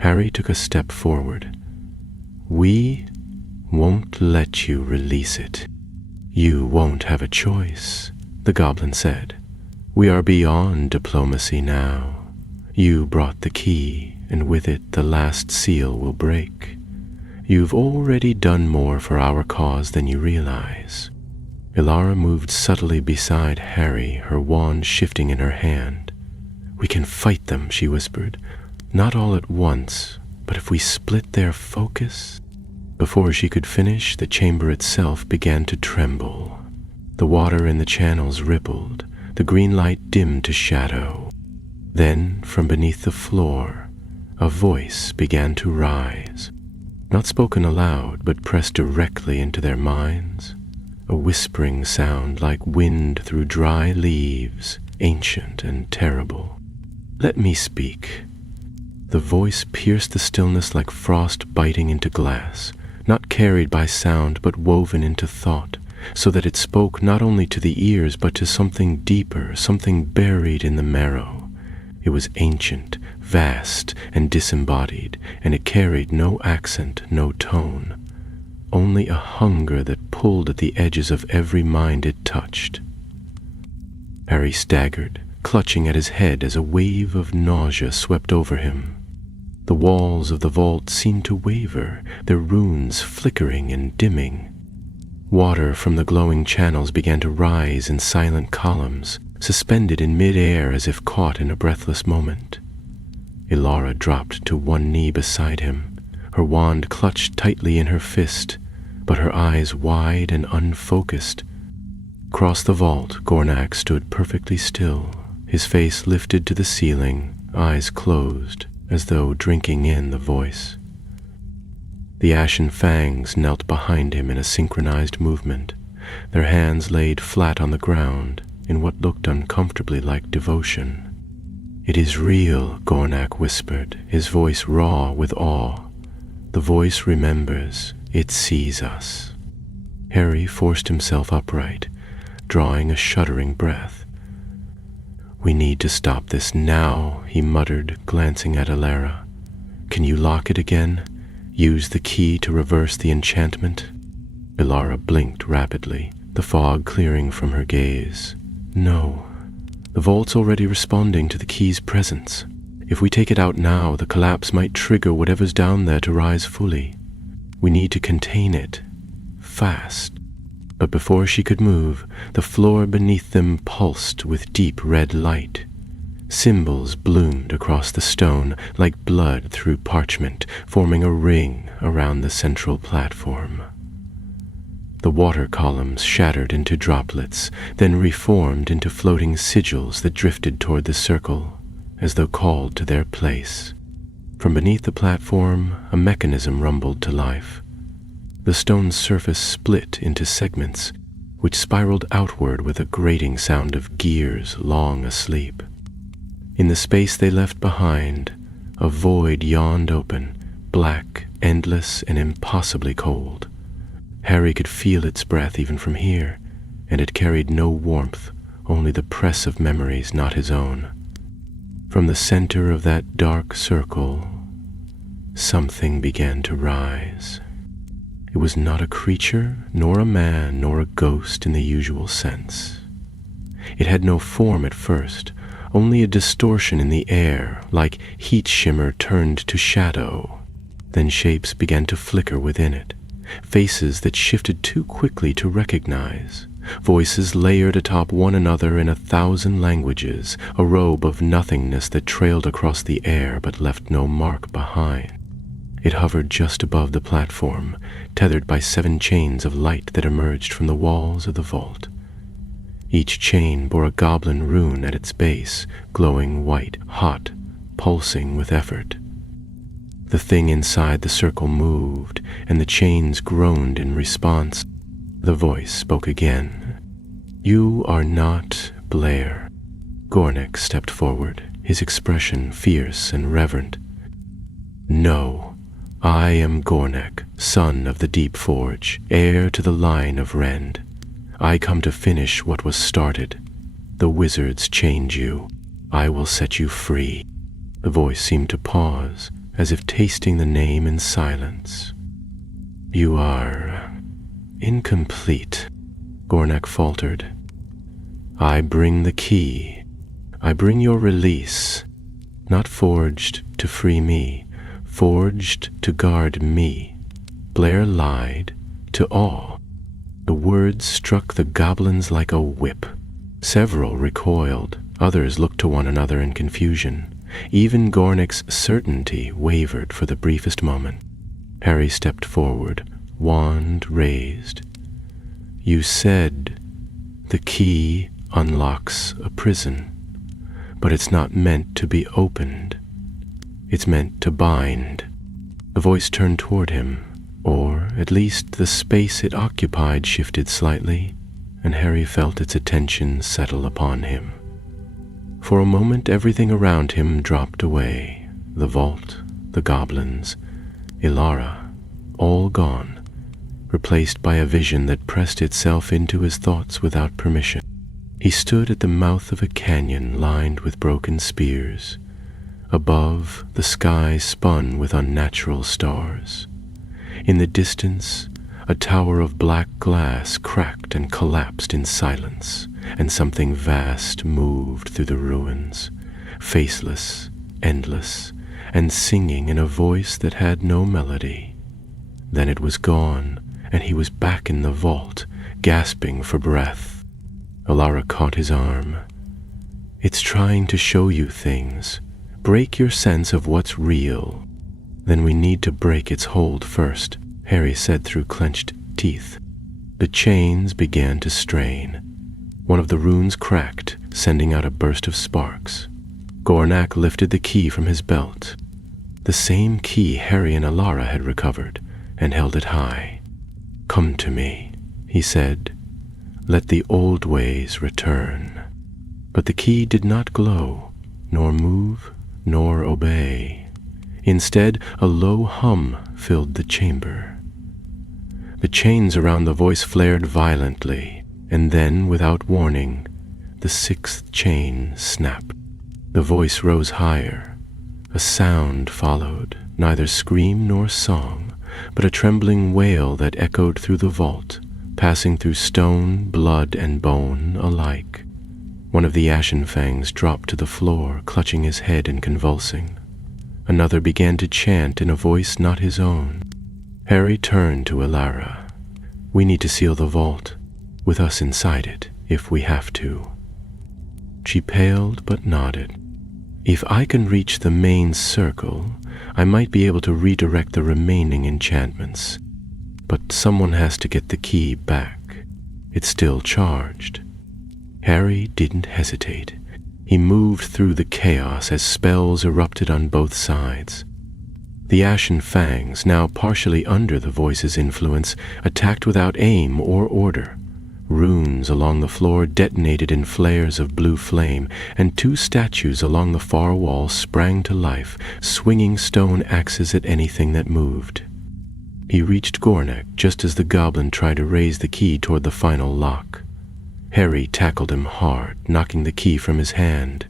Harry took a step forward. "We won't let you release it." "You won't have a choice," the goblin said. "We are beyond diplomacy now. You brought the key, and with it the last seal will break. You've already done more for our cause than you realize." Ilara moved subtly beside Harry, her wand shifting in her hand. "We can fight them," she whispered. "Not all at once, but if we split their focus." Before she could finish, the chamber itself began to tremble. The water in the channels rippled, the green light dimmed to shadow. Then, from beneath the floor, a voice began to rise. Not spoken aloud, but pressed directly into their minds. A whispering sound like wind through dry leaves, ancient and terrible. "Let me speak." The voice pierced the stillness like frost biting into glass, not carried by sound but woven into thought, so that it spoke not only to the ears but to something deeper, something buried in the marrow. It was ancient, vast, and disembodied, and it carried no accent, no tone, only a hunger that pulled at the edges of every mind it touched. Harry staggered, clutching at his head as a wave of nausea swept over him. The walls of the vault seemed to waver, their runes flickering and dimming. Water from the glowing channels began to rise in silent columns, suspended in mid-air as if caught in a breathless moment. Ilara dropped to one knee beside him, her wand clutched tightly in her fist, but her eyes wide and unfocused. Across the vault, Gornak stood perfectly still, his face lifted to the ceiling, eyes closed, as though drinking in the voice. The ashen fangs knelt behind him in a synchronized movement, their hands laid flat on the ground in what looked uncomfortably like devotion. "It is real," Gornak whispered, his voice raw with awe. "The voice remembers. It sees us." Harry forced himself upright, drawing a shuddering breath. "We need to stop this now," he muttered, glancing at Alara. "Can you lock it again? Use the key to reverse the enchantment?" Alara blinked rapidly, the fog clearing from her gaze. "No. The vault's already responding to the key's presence. If we take it out now, the collapse might trigger whatever's down there to rise fully. We need to contain it. Fast." But before she could move, the floor beneath them pulsed with deep red light. Symbols bloomed across the stone like blood through parchment, forming a ring around the central platform. The water columns shattered into droplets, then reformed into floating sigils that drifted toward the circle, as though called to their place. From beneath the platform, a mechanism rumbled to life. The stone's surface split into segments, which spiraled outward with a grating sound of gears long asleep. In the space they left behind, a void yawned open, black, endless, and impossibly cold. Harry could feel its breath even from here, and it carried no warmth, only the press of memories not his own. From the center of that dark circle, something began to rise. It was not a creature, nor a man, nor a ghost in the usual sense. It had no form at first, only a distortion in the air, like heat shimmer turned to shadow. Then shapes began to flicker within it, faces that shifted too quickly to recognize, voices layered atop one another in 1,000 languages, a robe of nothingness that trailed across the air but left no mark behind. It hovered just above the platform, tethered by 7 chains of light that emerged from the walls of the vault. Each chain bore a goblin rune at its base, glowing white, hot, pulsing with effort. The thing inside the circle moved, and the chains groaned in response. The voice spoke again. "You are not Blair." Gornek stepped forward, his expression fierce and reverent. "No. I am Gornek, son of the Deep Forge, heir to the line of Rend. I come to finish what was started. The wizards chained you. I will set you free." The voice seemed to pause, as if tasting the name in silence. "You are incomplete," Gornek faltered. "I bring the key. I bring your release, not forged to free me, forged to guard me." Blair lied to all. The words struck the goblins like a whip. Several recoiled, others looked to one another in confusion. Even Gornek's certainty wavered for the briefest moment. Harry stepped forward, wand raised. "You said the key unlocks a prison, but it's not meant to be opened. It's meant to bind." The voice turned toward him, or at least the space it occupied shifted slightly, and Harry felt its attention settle upon him. For a moment everything around him dropped away, the vault, the goblins, Alara, all gone, replaced by a vision that pressed itself into his thoughts without permission. He stood at the mouth of a canyon lined with broken spears. Above, the sky spun with unnatural stars. In the distance, a tower of black glass cracked and collapsed in silence, and something vast moved through the ruins, faceless, endless, and singing in a voice that had no melody. Then it was gone, and he was back in the vault, gasping for breath. Alara caught his arm. "It's trying to show you things. Break your sense of what's real. Then we need to break its hold first," Harry said through clenched teeth. The chains began to strain. One of the runes cracked, sending out a burst of sparks. Gornek lifted the key from his belt, the same key Harry and Alara had recovered, and held it high. "Come to me," he said. "Let the old ways return." But the key did not glow, nor move, nor obey. Instead, a low hum filled the chamber. The chains around the voice flared violently, and then, without warning, the sixth chain snapped. The voice rose higher. A sound followed, neither scream nor song, but a trembling wail that echoed through the vault, passing through stone, blood, and bone alike. One of the ashen fangs dropped to the floor, clutching his head and convulsing. Another began to chant in a voice not his own. Harry turned to Ilara. "We need to seal the vault, with us inside it, if we have to." She paled but nodded. "If I can reach the main circle, I might be able to redirect the remaining enchantments. But someone has to get the key back. It's still charged." Harry didn't hesitate. He moved through the chaos as spells erupted on both sides. The ashen fangs, now partially under the voice's influence, attacked without aim or order. Runes along the floor detonated in flares of blue flame, and two statues along the far wall sprang to life, swinging stone axes at anything that moved. He reached Gornek just as the goblin tried to raise the key toward the final lock. Harry tackled him hard, knocking the key from his hand.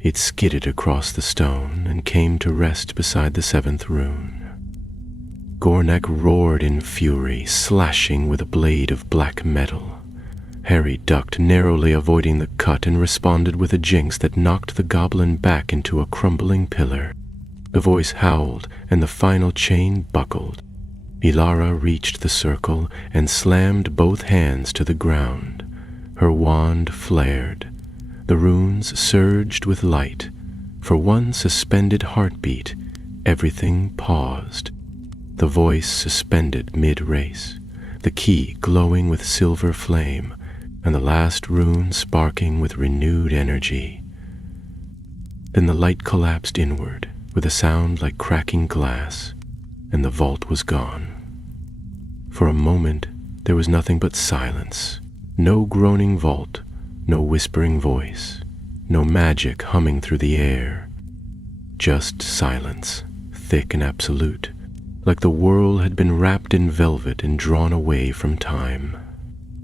It skidded across the stone and came to rest beside the seventh rune. Gornek roared in fury, slashing with a blade of black metal. Harry ducked, narrowly avoiding the cut, and responded with a jinx that knocked the goblin back into a crumbling pillar. The voice howled, and the final chain buckled. Ilara reached the circle and slammed both hands to the ground. Her wand flared. The runes surged with light. For one suspended heartbeat, everything paused. The voice suspended mid-race, the key glowing with silver flame, and the last rune sparking with renewed energy. Then the light collapsed inward with a sound like cracking glass, and the vault was gone. For a moment, there was nothing but silence. No groaning vault, no whispering voice, no magic humming through the air. Just silence, thick and absolute, like the world had been wrapped in velvet and drawn away from time.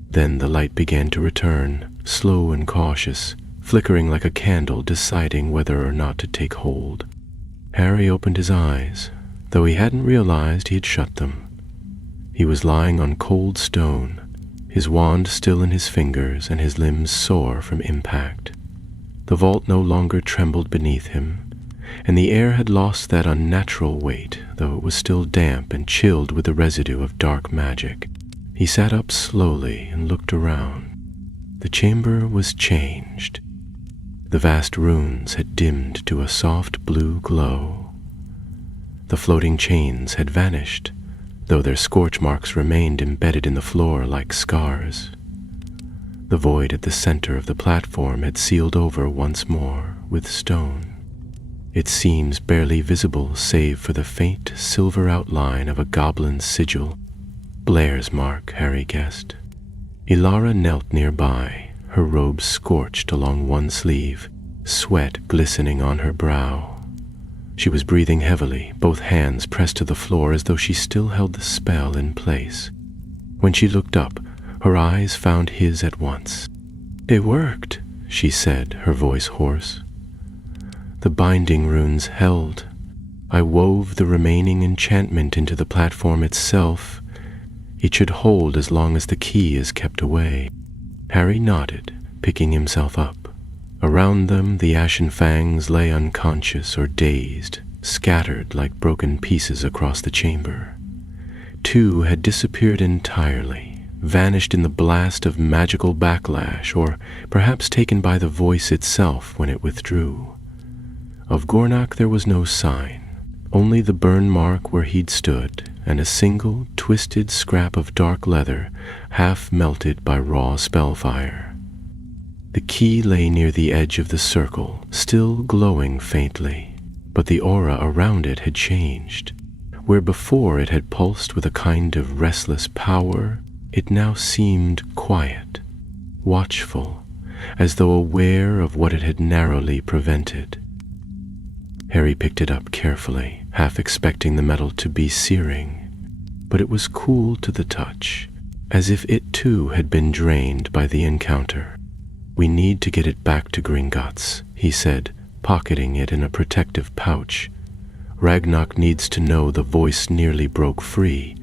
Then the light began to return, slow and cautious, flickering like a candle deciding whether or not to take hold. Harry opened his eyes, though he hadn't realized he had shut them. He was lying on cold stone, his wand still in his fingers and his limbs sore from impact. The vault no longer trembled beneath him, and the air had lost that unnatural weight, though it was still damp and chilled with the residue of dark magic. He sat up slowly and looked around. The chamber was changed. The vast runes had dimmed to a soft blue glow. The floating chains had vanished, though their scorch marks remained embedded in the floor like scars. The void at the center of the platform had sealed over once more with stone, its seams barely visible save for the faint silver outline of a goblin's sigil. Blair's mark, Harry guessed. Ilara knelt nearby, her robe scorched along one sleeve, sweat glistening on her brow. She was breathing heavily, both hands pressed to the floor as though she still held the spell in place. When she looked up, her eyes found his at once. "It worked," she said, her voice hoarse. "The binding runes held. I wove the remaining enchantment into the platform itself. It should hold as long as the key is kept away." Harry nodded, picking himself up. Around them, the ashen fangs lay unconscious or dazed, scattered like broken pieces across the chamber. Two had disappeared entirely, vanished in the blast of magical backlash, or perhaps taken by the voice itself when it withdrew. Of Gornak there was no sign, only the burn mark where he'd stood, and a single, twisted scrap of dark leather, half melted by raw spellfire. The key lay near the edge of the circle, still glowing faintly, but the aura around it had changed. Where before it had pulsed with a kind of restless power, it now seemed quiet, watchful, as though aware of what it had narrowly prevented. Harry picked it up carefully, half expecting the metal to be searing, but it was cool to the touch, as if it too had been drained by the encounter. "We need to get it back to Gringotts," he said, pocketing it in a protective pouch. "Ragnak needs to know the voice nearly broke free,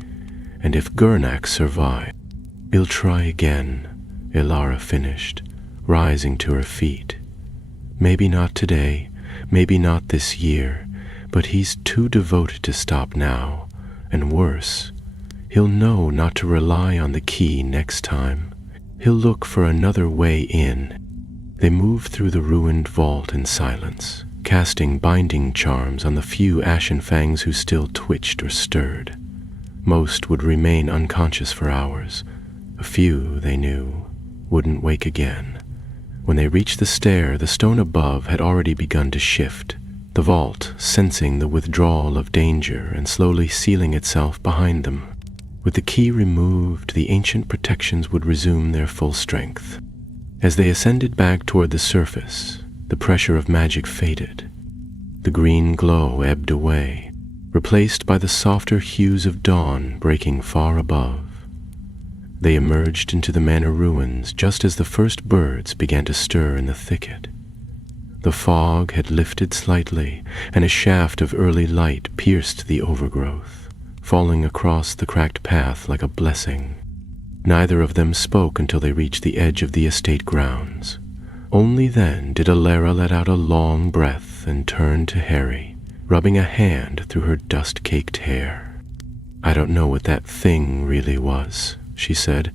and if Gurnak survives—" "He'll try again," Ilara finished, rising to her feet. "Maybe not today, maybe not this year, but he's too devoted to stop now, and worse, he'll know not to rely on the key next time. He'll look for another way in." They moved through the ruined vault in silence, casting binding charms on the few ashen fangs who still twitched or stirred. Most would remain unconscious for hours. A few, they knew, wouldn't wake again. When they reached the stair, the stone above had already begun to shift, the vault sensing the withdrawal of danger and slowly sealing itself behind them. With the key removed, the ancient protections would resume their full strength. As they ascended back toward the surface, the pressure of magic faded. The green glow ebbed away, replaced by the softer hues of dawn breaking far above. They emerged into the manor ruins just as the first birds began to stir in the thicket. The fog had lifted slightly, and a shaft of early light pierced the overgrowth, falling across the cracked path like a blessing. Neither of them spoke until they reached the edge of the estate grounds. Only then did Ilara let out a long breath and turn to Harry, rubbing a hand through her dust-caked hair. "I don't know what that thing really was," she said,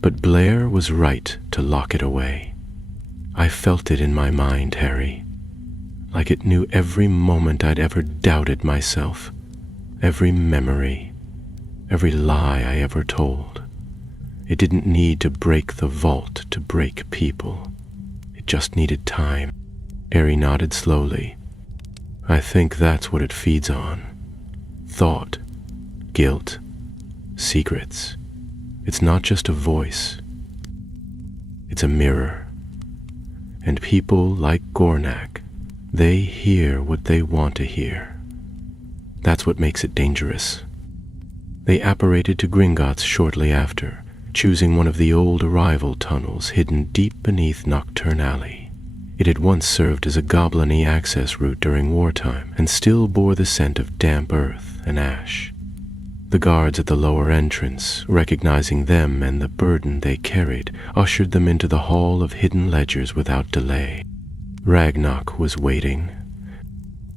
"but Blair was right to lock it away. I felt it in my mind, Harry, like it knew every moment I'd ever doubted myself, every memory, every lie I ever told. It didn't need to break the vault to break people. It just needed time." Harry nodded slowly. "I think that's what it feeds on. Thought, guilt, secrets. It's not just a voice. It's a mirror. And people like Gurnak, they hear what they want to hear. That's what makes it dangerous." They apparated to Gringotts shortly after, choosing one of the old arrival tunnels hidden deep beneath Nocturne Alley. It had once served as a goblin-y access route during wartime and still bore the scent of damp earth and ash. The guards at the lower entrance, recognizing them and the burden they carried, ushered them into the hall of hidden ledgers without delay. Ragnak was waiting.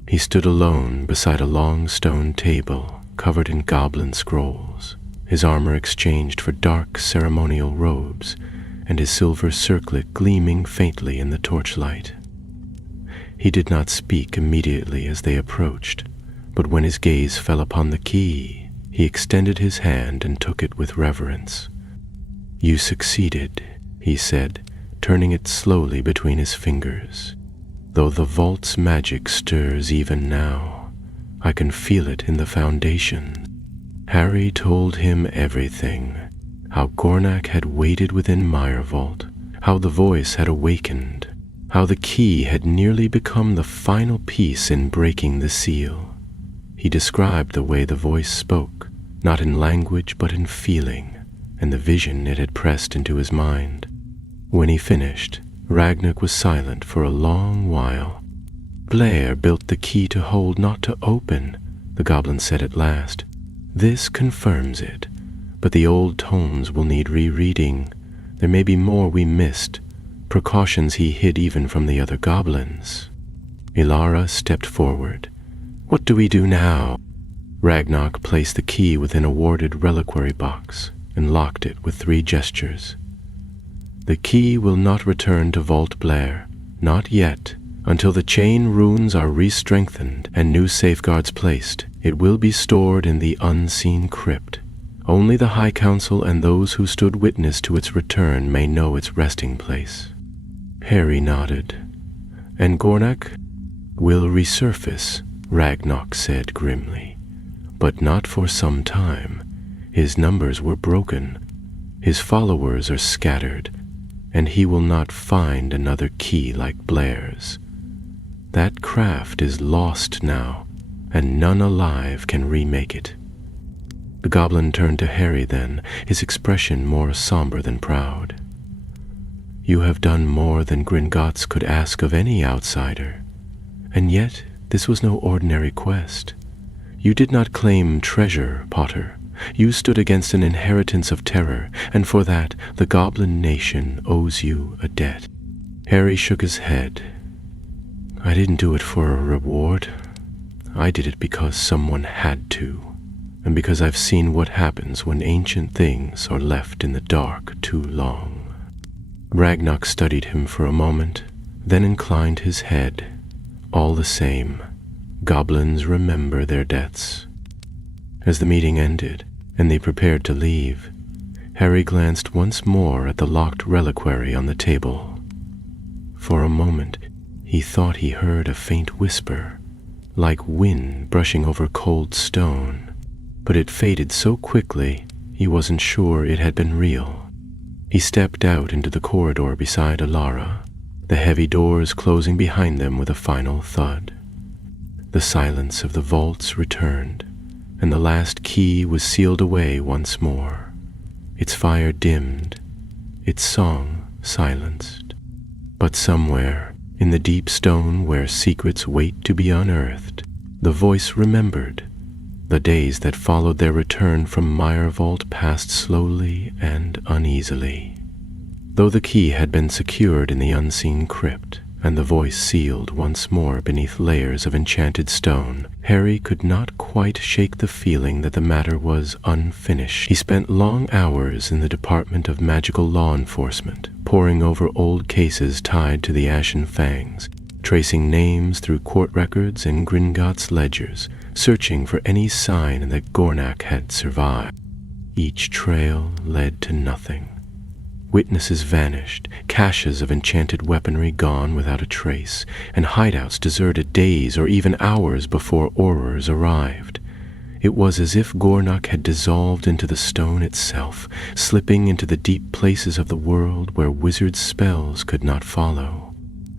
He stood alone beside a long stone table covered in goblin scrolls, his armor exchanged for dark ceremonial robes, and his silver circlet gleaming faintly in the torchlight. He did not speak immediately as they approached, but when his gaze fell upon the key, he extended his hand and took it with reverence. "You succeeded," he said, turning it slowly between his fingers. "Though the vault's magic stirs even now, I can feel it in the foundation." Harry told him everything, how Gurnak had waited within Meyervault, how the voice had awakened, how the key had nearly become the final piece in breaking the seal. He described the way the voice spoke, not in language but in feeling, and the vision it had pressed into his mind. When he finished, Ragnak was silent for a long while. "Blair built the key to hold, not to open," the goblin said at last. "This confirms it, but the old tomes will need rereading. There may be more we missed, precautions he hid even from the other goblins." Ilara stepped forward. "What do we do now?" Ragnak placed the key within a warded reliquary box and locked it with 3 gestures. "The key will not return to Vault Blair, not yet. Until the chain runes are re-strengthened and new safeguards placed, it will be stored in the unseen crypt. Only the High Council and those who stood witness to its return may know its resting place." Harry nodded. "And Gurnak will resurface," Ragnak said grimly. "But not for some time. His numbers were broken. His followers are scattered, and he will not find another key like Blair's. That craft is lost now, and none alive can remake it." The goblin turned to Harry then, his expression more somber than proud. You have done more than Gringotts could ask of any outsider. And yet, this was no ordinary quest. You did not claim treasure, Potter. You stood against an inheritance of terror, and for that, the Goblin Nation owes you a debt. Harry shook his head. I didn't do it for a reward. I did it because someone had to, and because I've seen what happens when ancient things are left in the dark too long. Ragnock studied him for a moment, then inclined his head. All the same, goblins remember their deaths. As the meeting ended, and they prepared to leave, Harry glanced once more at the locked reliquary on the table. For a moment, he thought he heard a faint whisper, like wind brushing over cold stone, but it faded so quickly he wasn't sure it had been real. He stepped out into the corridor beside Alara, the heavy doors closing behind them with a final thud. The silence of the vaults returned, and the last key was sealed away once more. Its fire dimmed, its song silenced. But somewhere, in the deep stone where secrets wait to be unearthed, the voice remembered. The days that followed their return from Mire Vault passed slowly and uneasily. Though the key had been secured in the unseen crypt, and the voice sealed once more beneath layers of enchanted stone, Harry could not quite shake the feeling that the matter was unfinished. He spent long hours in the Department of Magical Law Enforcement, poring over old cases tied to the Ashen Fangs, tracing names through court records and Gringotts ledgers, searching for any sign that Gornak had survived. Each trail led to nothing. Witnesses vanished, caches of enchanted weaponry gone without a trace, and hideouts deserted days or even hours before Aurors arrived. It was as if Gornak had dissolved into the stone itself, slipping into the deep places of the world where wizards' spells could not follow.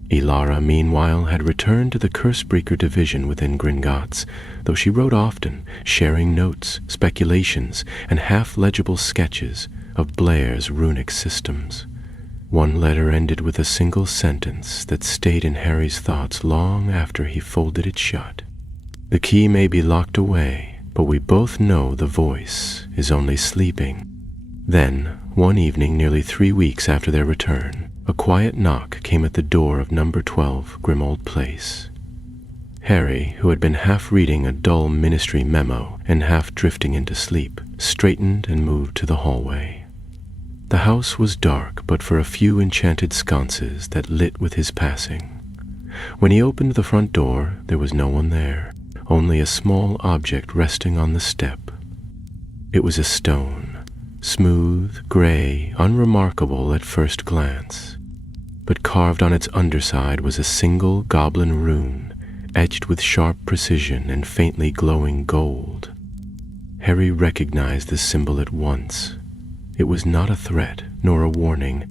Ilara, meanwhile, had returned to the Cursebreaker division within Gringotts, though she wrote often, sharing notes, speculations, and half-legible sketches of Blair's runic systems. One letter ended with a single sentence that stayed in Harry's thoughts long after he folded it shut. The key may be locked away, but we both know the voice is only sleeping. Then, one evening nearly 3 weeks after their return, a quiet knock came at the door of number 12 Grimold Place. Harry, who had been half reading a dull ministry memo and half drifting into sleep, straightened and moved to the hallway. The house was dark but for a few enchanted sconces that lit with his passing. When he opened the front door, there was no one there, only a small object resting on the step. It was a stone, smooth, gray, unremarkable at first glance. But carved on its underside was a single goblin rune, etched with sharp precision and faintly glowing gold. Harry recognized the symbol at once. It was not a threat nor a warning,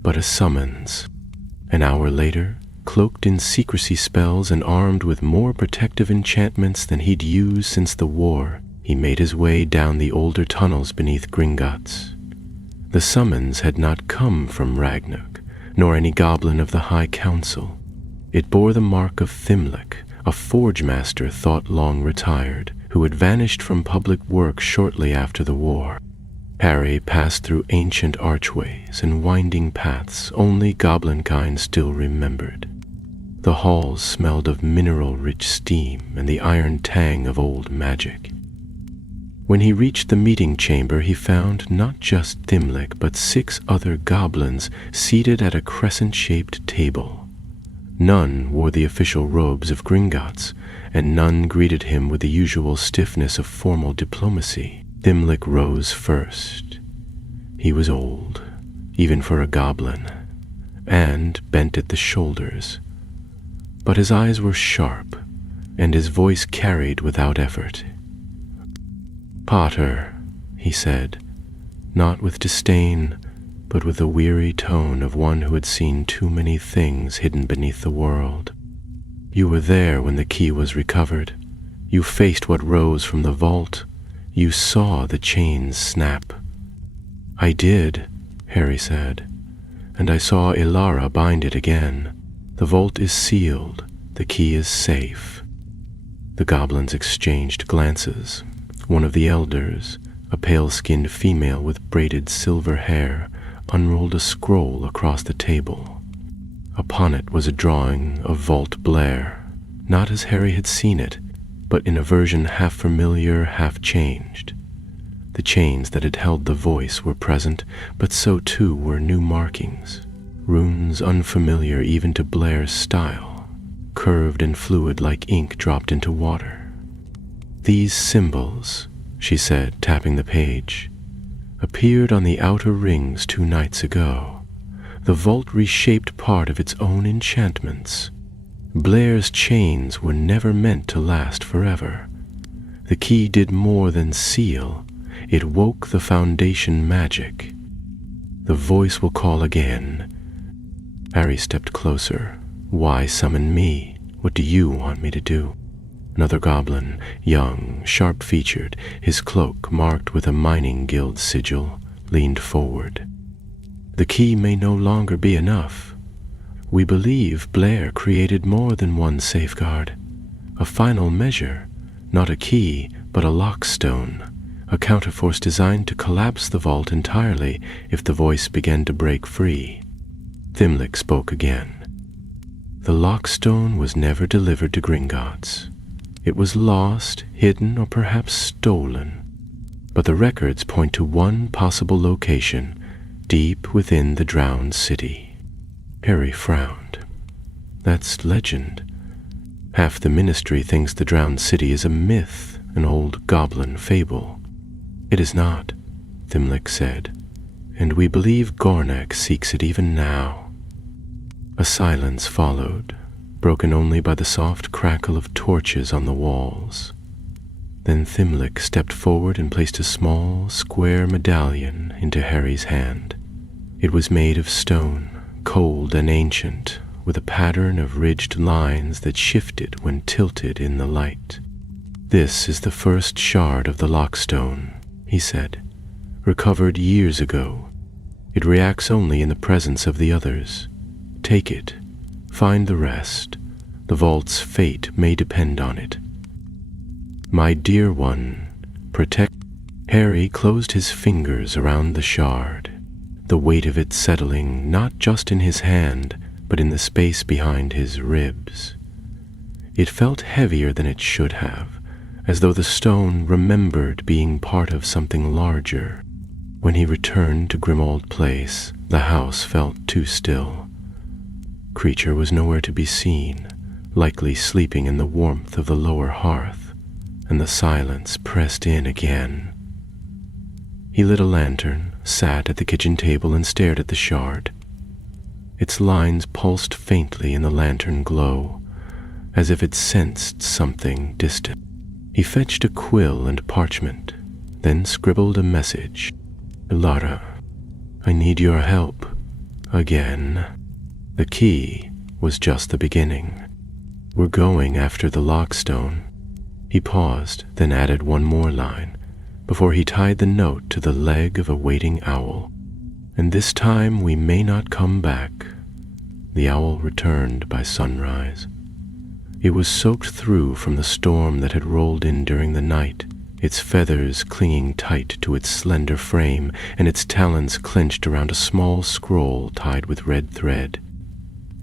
but a summons. An hour later, cloaked in secrecy spells and armed with more protective enchantments than he'd used since the war, he made his way down the older tunnels beneath Gringotts. The summons had not come from Ragnock, nor any goblin of the High Council. It bore the mark of Thimlik, a forge master thought long retired, who had vanished from public work shortly after the war. Harry passed through ancient archways and winding paths only goblinkind still remembered. The halls smelled of mineral-rich steam and the iron tang of old magic. When he reached the meeting chamber, he found not just Thimlik, but 6 other goblins seated at a crescent-shaped table. None wore the official robes of Gringotts, and none greeted him with the usual stiffness of formal diplomacy. Thimlik rose first. He was old, even for a goblin, and bent at the shoulders. But his eyes were sharp, and his voice carried without effort. "Potter," he said, not with disdain, but with the weary tone of one who had seen too many things hidden beneath the world. "You were there when the key was recovered. You faced what rose from the vault. You saw the chains snap." "I did," Harry said, and I saw Ilara bind it again. The vault is sealed. The key is safe. The goblins exchanged glances. One of the elders, a pale-skinned female with braided silver hair, unrolled a scroll across the table. Upon it was a drawing of Vault Blair, not as Harry had seen it, but in a version half familiar, half changed. The chains that had held the voice were present, but so too were new markings, runes unfamiliar even to Blair's style, curved and fluid like ink dropped into water. "These symbols," she said, tapping the page, "appeared on the outer rings 2 nights ago. The vault reshaped part of its own enchantments. Blair's chains were never meant to last forever. The key did more than seal. It woke the foundation magic. The voice will call again." Harry stepped closer. "Why summon me? What do you want me to do?" Another goblin, young, sharp-featured, his cloak marked with a mining guild sigil, leaned forward. "The key may no longer be enough. We believe Blair created more than one safeguard. A final measure, not a key, but a lockstone. A counterforce designed to collapse the vault entirely if the voice began to break free." Thimlik spoke again. "The lockstone was never delivered to Gringotts. It was lost, hidden, or perhaps stolen. But the records point to one possible location, deep within the drowned city." Harry frowned. "That's legend. Half the ministry thinks the drowned city is a myth, an old goblin fable." "It is not," Thimlik said, "and we believe Gornek seeks it even now." A silence followed, broken only by the soft crackle of torches on the walls. Then Thimlik stepped forward and placed a small, square medallion into Harry's hand. It was made of stone, cold and ancient, with a pattern of ridged lines that shifted when tilted in the light. "This is the first shard of the lockstone," he said, "recovered years ago. It reacts only in the presence of the others. Take it. Find the rest. The vault's fate may depend on it." "My dear one, protect..." Harry closed his fingers around the shard, the weight of it settling not just in his hand, but in the space behind his ribs. It felt heavier than it should have, as though the stone remembered being part of something larger. When he returned to Grimmauld Place, the house felt too still. Creature was nowhere to be seen, likely sleeping in the warmth of the lower hearth, and the silence pressed in again. He lit a lantern, sat at the kitchen table and stared at the shard. Its lines pulsed faintly in the lantern glow, as if it sensed something distant. He fetched a quill and parchment, then scribbled a message. "Ilara, I need your help. Again." The key was just the beginning. "We're going after the lockstone." He paused, then added one more line, before he tied the note to the leg of a waiting owl. "And this time we may not come back." The owl returned by sunrise. It was soaked through from the storm that had rolled in during the night, its feathers clinging tight to its slender frame and its talons clenched around a small scroll tied with red thread.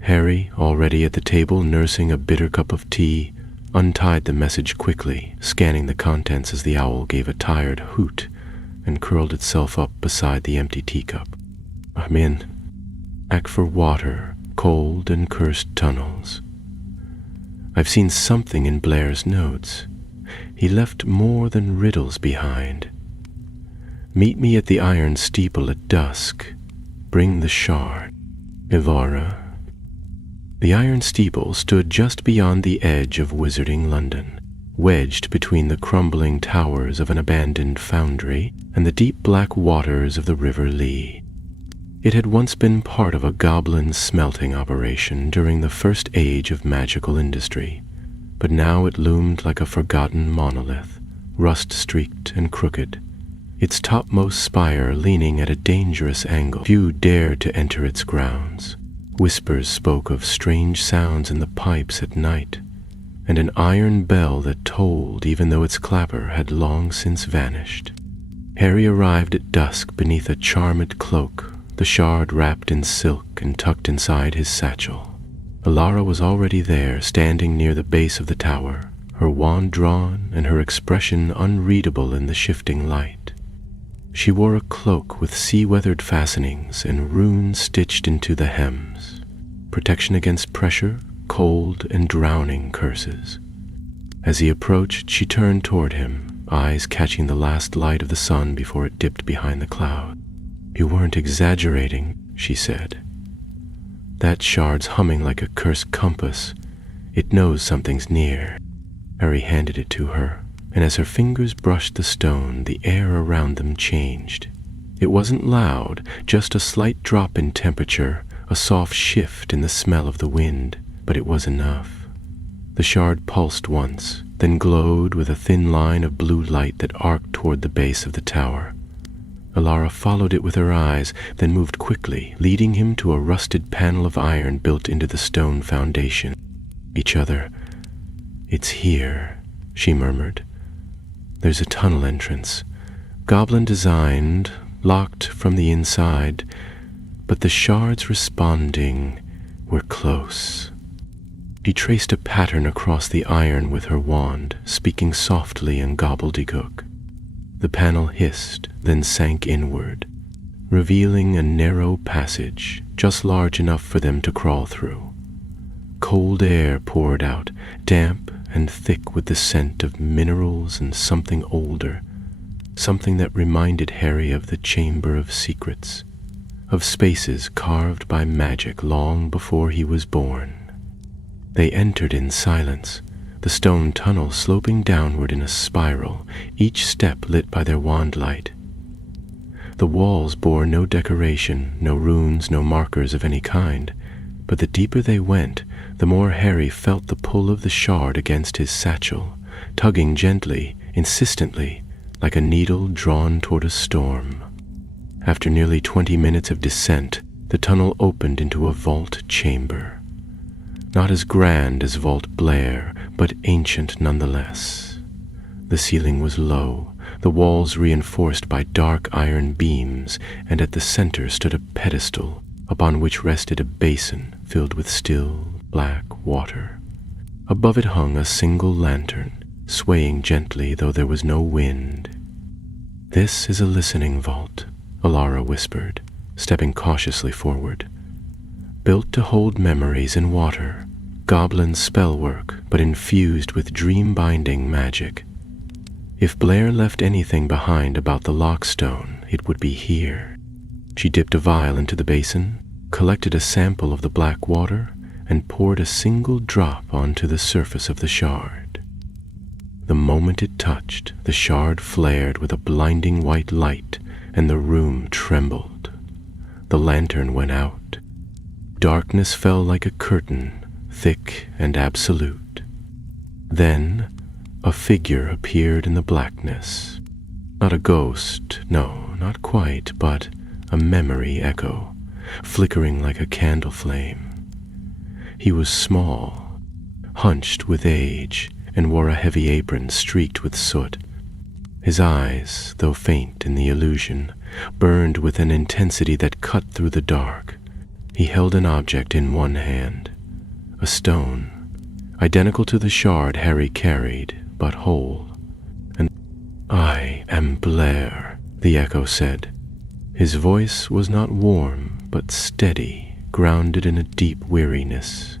Harry, already at the table nursing a bitter cup of tea, untied the message quickly, scanning the contents as the owl gave a tired hoot and curled itself up beside the empty teacup. "I'm in. Act for water, cold and cursed tunnels. I've seen something in Blair's notes. He left more than riddles behind. Meet me at the iron steeple at dusk. Bring the shard. Ilara." The iron steeple stood just beyond the edge of wizarding London, wedged between the crumbling towers of an abandoned foundry and the deep black waters of the River Lee. It had once been part of a goblin smelting operation during the first age of magical industry, but now it loomed like a forgotten monolith, rust-streaked and crooked, its topmost spire leaning at a dangerous angle. Few dared to enter its grounds. Whispers spoke of strange sounds in the pipes at night, and an iron bell that tolled even though its clapper had long since vanished. Harry arrived at dusk beneath a charmed cloak, the shard wrapped in silk and tucked inside his satchel. Alara was already there, standing near the base of the tower, her wand drawn and her expression unreadable in the shifting light. She wore a cloak with sea-weathered fastenings and runes stitched into the hems, protection against pressure, cold, and drowning curses. As he approached, she turned toward him, eyes catching the last light of the sun before it dipped behind the cloud. "You weren't exaggerating," she said. "That shard's humming like a cursed compass. It knows something's near." Harry handed it to her, and as her fingers brushed the stone, the air around them changed. It wasn't loud, just a slight drop in temperature, a soft shift in the smell of the wind, but it was enough. The shard pulsed once, then glowed with a thin line of blue light that arced toward the base of the tower. Alara followed it with her eyes, then moved quickly, leading him to a rusted panel of iron built into the stone foundation. "Each other. It's here," she murmured. "There's a tunnel entrance, Goblin designed, locked from the inside, but the shards responding. We're close." She traced a pattern across the iron with her wand, speaking softly in gobbledygook. The panel hissed, then sank inward, revealing a narrow passage, just large enough for them to crawl through. Cold air poured out, damp and thick with the scent of minerals and something older, something that reminded Harry of the Chamber of Secrets, of spaces carved by magic long before he was born. They entered in silence, the stone tunnel sloping downward in a spiral, each step lit by their wand light. The walls bore no decoration, no runes, no markers of any kind, but the deeper they went, the more Harry felt the pull of the shard against his satchel, tugging gently, insistently, like a needle drawn toward a storm. After nearly 20 minutes of descent, the tunnel opened into a vault chamber. Not as grand as Vault Blair, but ancient nonetheless. The ceiling was low, the walls reinforced by dark iron beams, and at the center stood a pedestal upon which rested a basin filled with still, black water. Above it hung a single lantern, swaying gently though there was no wind. "This is a listening vault," Alara whispered, stepping cautiously forward. "Built to hold memories in water, Goblin spellwork, but infused with dream-binding magic. If Blair left anything behind about the lockstone, it would be here." She dipped a vial into the basin, collected a sample of the black water, and poured a single drop onto the surface of the shard. The moment it touched, the shard flared with a blinding white light, and the room trembled. The lantern went out. Darkness fell like a curtain, thick and absolute. Then a figure appeared in the blackness. Not a ghost, no, not quite, but a memory echo, flickering like a candle flame. He was small, hunched with age, and wore a heavy apron streaked with soot. His eyes, though faint in the illusion, burned with an intensity that cut through the dark. He held an object in one hand, a stone, identical to the shard Harry carried, but whole. And "I am Blair," the echo said. His voice was not warm, but steady, grounded in a deep weariness.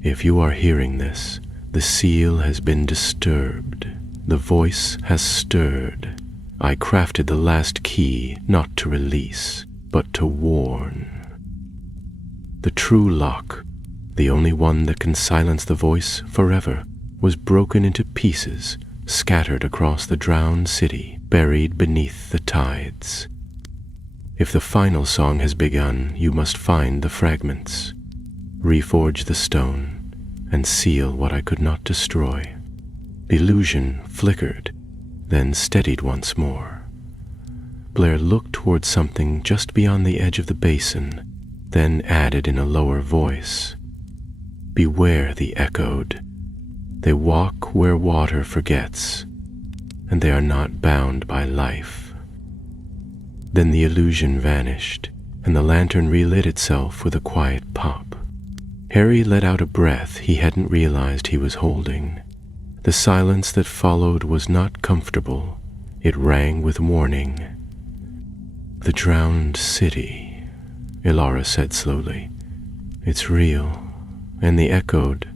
"If you are hearing this, the seal has been disturbed. The voice has stirred. I crafted the last key not to release, but to warn. The true lock, the only one that can silence the voice forever, was broken into pieces, scattered across the drowned city, buried beneath the tides. If the final song has begun, you must find the fragments, reforge the stone, and seal what I could not destroy." The illusion flickered, then steadied once more. Blair looked towards something just beyond the edge of the basin, then added in a lower voice, "Beware the echoed. They walk where water forgets, and they are not bound by life." Then the illusion vanished, and the lantern relit itself with a quiet pop. Harry let out a breath he hadn't realized he was holding. The silence that followed was not comfortable. It rang with warning. "The drowned city," Ilara said slowly. "It's real, and the echoed.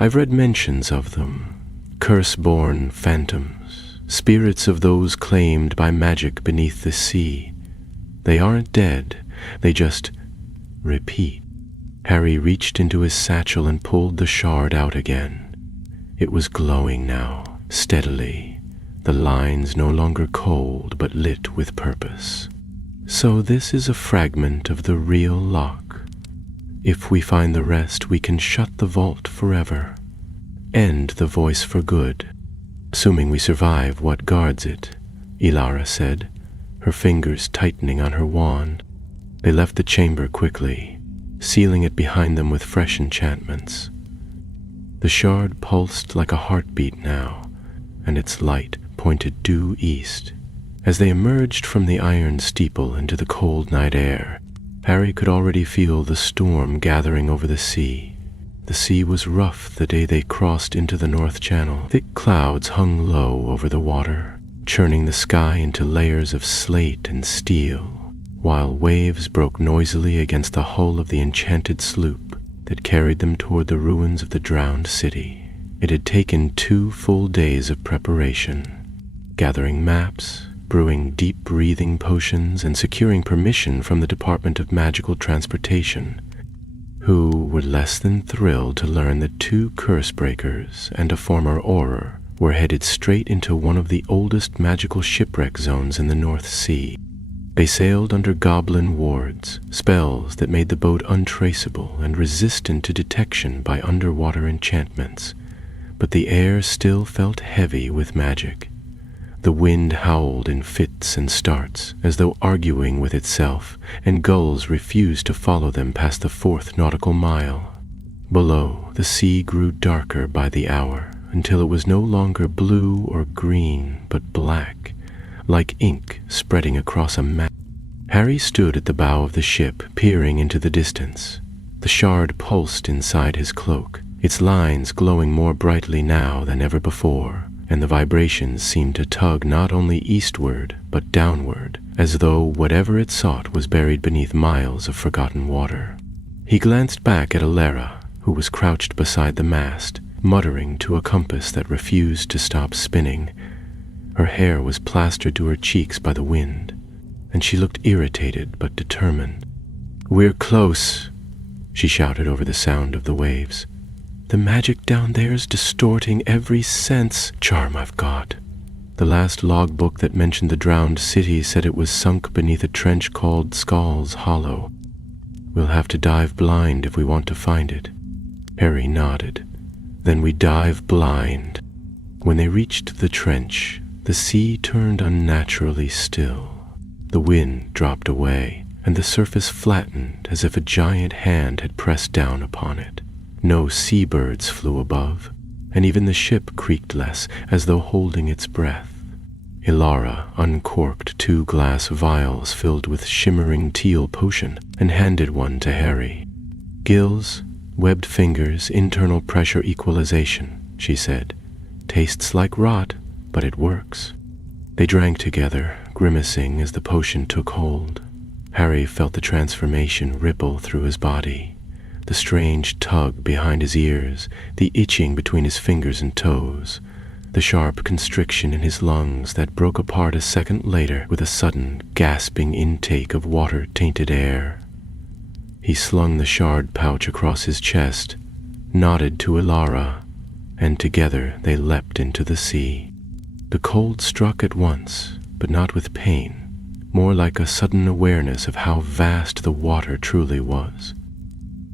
I've read mentions of them. Curse-born phantoms, spirits of those claimed by magic beneath the sea. They aren't dead, they just repeat." Harry reached into his satchel and pulled the shard out again. It was glowing now, steadily, the lines no longer cold but lit with purpose. "So this is a fragment of the real lock. If we find the rest, we can shut the vault forever. End the voice for good. Assuming we survive what guards it," Ilara said, her fingers tightening on her wand. They left the chamber quickly, sealing it behind them with fresh enchantments. The shard pulsed like a heartbeat now, and its light pointed due east. As they emerged from the iron steeple into the cold night air, Harry could already feel the storm gathering over the sea. The sea was rough the day they crossed into the North Channel. Thick clouds hung low over the water, churning the sky into layers of slate and steel, while waves broke noisily against the hull of the enchanted sloop that carried them toward the ruins of the drowned city. It had taken 2 full days of preparation, gathering maps, brewing deep-breathing potions, and securing permission from the Department of Magical Transportation, who were less than thrilled to learn that 2 curse breakers and a former Auror were headed straight into one of the oldest magical shipwreck zones in the North Sea. They sailed under Goblin wards, spells that made the boat untraceable and resistant to detection by underwater enchantments, but the air still felt heavy with magic. The wind howled in fits and starts, as though arguing with itself, and gulls refused to follow them past the 4th nautical mile. Below, the sea grew darker by the hour, until it was no longer blue or green, but black, like ink spreading across a map. Harry stood at the bow of the ship, peering into the distance. The shard pulsed inside his cloak, its lines glowing more brightly now than ever before, and the vibrations seemed to tug not only eastward, but downward, as though whatever it sought was buried beneath miles of forgotten water. He glanced back at Ilara, who was crouched beside the mast, muttering to a compass that refused to stop spinning. Her hair was plastered to her cheeks by the wind, and she looked irritated but determined. "We're close," she shouted over the sound of the waves. "The magic down there's distorting every sense charm I've got." The last logbook that mentioned the drowned city said it was sunk beneath a trench called Skull's Hollow. "We'll have to dive blind if we want to find it." Harry nodded. "Then we dive blind." When they reached the trench, the sea turned unnaturally still. The wind dropped away, and the surface flattened as if a giant hand had pressed down upon it. No seabirds flew above, and even the ship creaked less, as though holding its breath. Ilara uncorked 2 glass vials filled with shimmering teal potion and handed one to Harry. "Gills, webbed fingers, internal pressure equalization," she said. "Tastes like rot, but it works." They drank together, grimacing as the potion took hold. Harry felt the transformation ripple through his body. The strange tug behind his ears, the itching between his fingers and toes, the sharp constriction in his lungs that broke apart a second later with a sudden, gasping intake of water-tainted air. He slung the shard pouch across his chest, nodded to Ilara, and together they leapt into the sea. The cold struck at once, but not with pain, more like a sudden awareness of how vast the water truly was.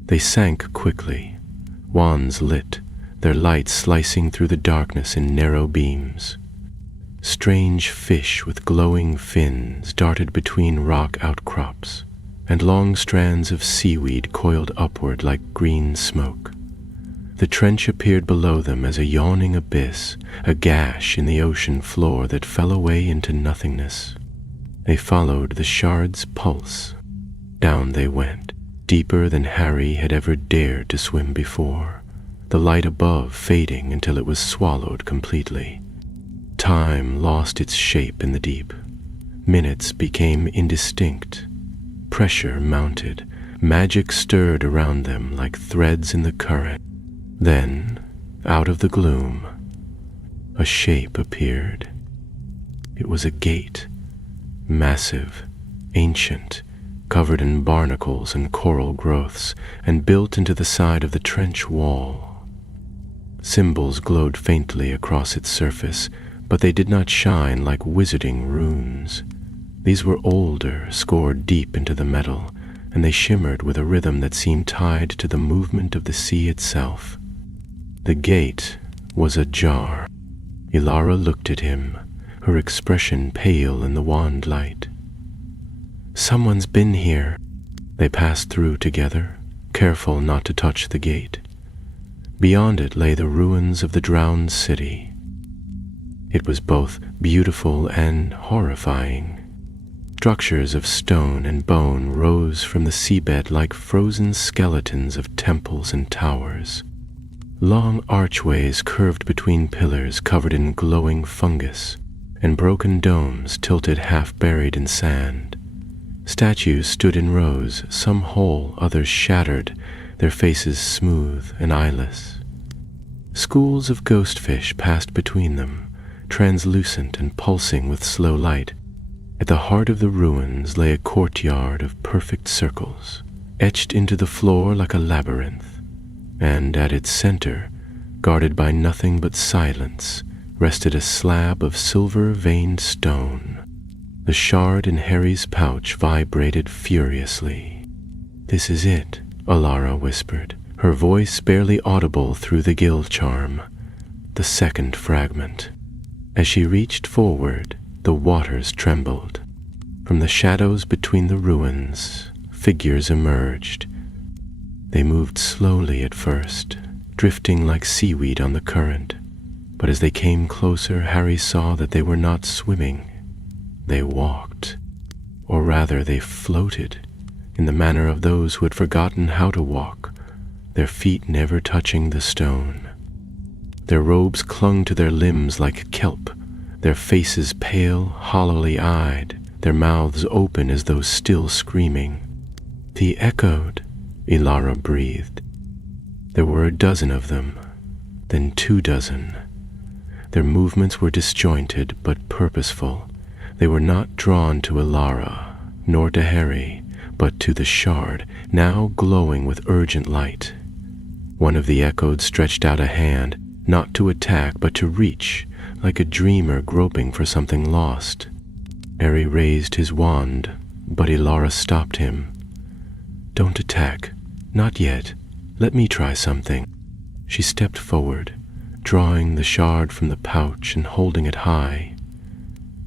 They sank quickly, wands lit, their light slicing through the darkness in narrow beams. Strange fish with glowing fins darted between rock outcrops, and long strands of seaweed coiled upward like green smoke. The trench appeared below them as a yawning abyss, a gash in the ocean floor that fell away into nothingness. They followed the shard's pulse. Down they went, deeper than Harry had ever dared to swim before, the light above fading until it was swallowed completely. Time lost its shape in the deep. Minutes became indistinct. Pressure mounted. Magic stirred around them like threads in the current. Then, out of the gloom, a shape appeared. It was a gate, massive, ancient, covered in barnacles and coral growths, and built into the side of the trench wall. Symbols glowed faintly across its surface, but they did not shine like wizarding runes. These were older, scored deep into the metal, and they shimmered with a rhythm that seemed tied to the movement of the sea itself. The gate was ajar. Ilara looked at him, her expression pale in the wand light. "Someone's been here." They passed through together, careful not to touch the gate. Beyond it lay the ruins of the drowned city. It was both beautiful and horrifying. Structures of stone and bone rose from the seabed like frozen skeletons of temples and towers. Long archways curved between pillars covered in glowing fungus, and broken domes tilted half buried in sand. Statues stood in rows, some whole, others shattered, their faces smooth and eyeless. Schools of ghostfish passed between them, translucent and pulsing with slow light. At the heart of the ruins lay a courtyard of perfect circles, etched into the floor like a labyrinth. And at its center, guarded by nothing but silence, rested a slab of silver-veined stone. The shard in Harry's pouch vibrated furiously. "This is it," Ilara whispered, her voice barely audible through the gill charm. The second fragment. As she reached forward, the waters trembled. From the shadows between the ruins, figures emerged. They moved slowly at first, drifting like seaweed on the current. But as they came closer, Harry saw that they were not swimming. They walked. Or rather, they floated, in the manner of those who had forgotten how to walk, their feet never touching the stone. Their robes clung to their limbs like kelp, their faces pale, hollowly eyed, their mouths open as though still screaming. "The echoed," Ilara breathed. There were a dozen of them, then 24. Their movements were disjointed but purposeful. They were not drawn to Ilara, nor to Harry, but to the shard, now glowing with urgent light. One of the echoed stretched out a hand, not to attack but to reach, like a dreamer groping for something lost. Harry raised his wand, but Ilara stopped him. "Don't attack. Not yet. Let me try something." She stepped forward, drawing the shard from the pouch and holding it high.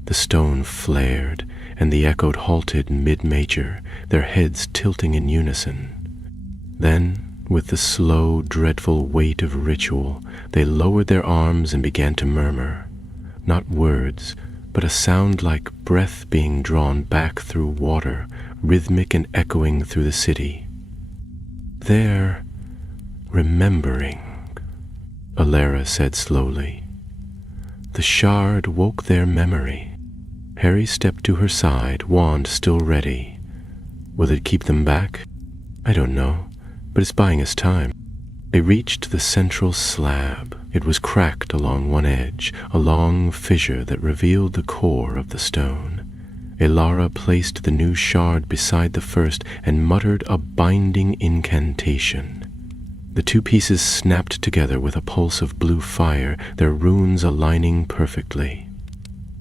The stone flared, and the echoed halted mid-major, their heads tilting in unison. Then, with the slow, dreadful weight of ritual, they lowered their arms and began to murmur. Not words, but a sound like breath being drawn back through water, rhythmic and echoing through the city. "They're remembering," Ilara said slowly. "The shard woke their memory." Harry stepped to her side, wand still ready. "Will it keep them back?" "I don't know, but it's buying us time." They reached the central slab. It was cracked along one edge, a long fissure that revealed the core of the stone. Ilara placed the new shard beside the first and muttered a binding incantation. The two pieces snapped together with a pulse of blue fire, their runes aligning perfectly.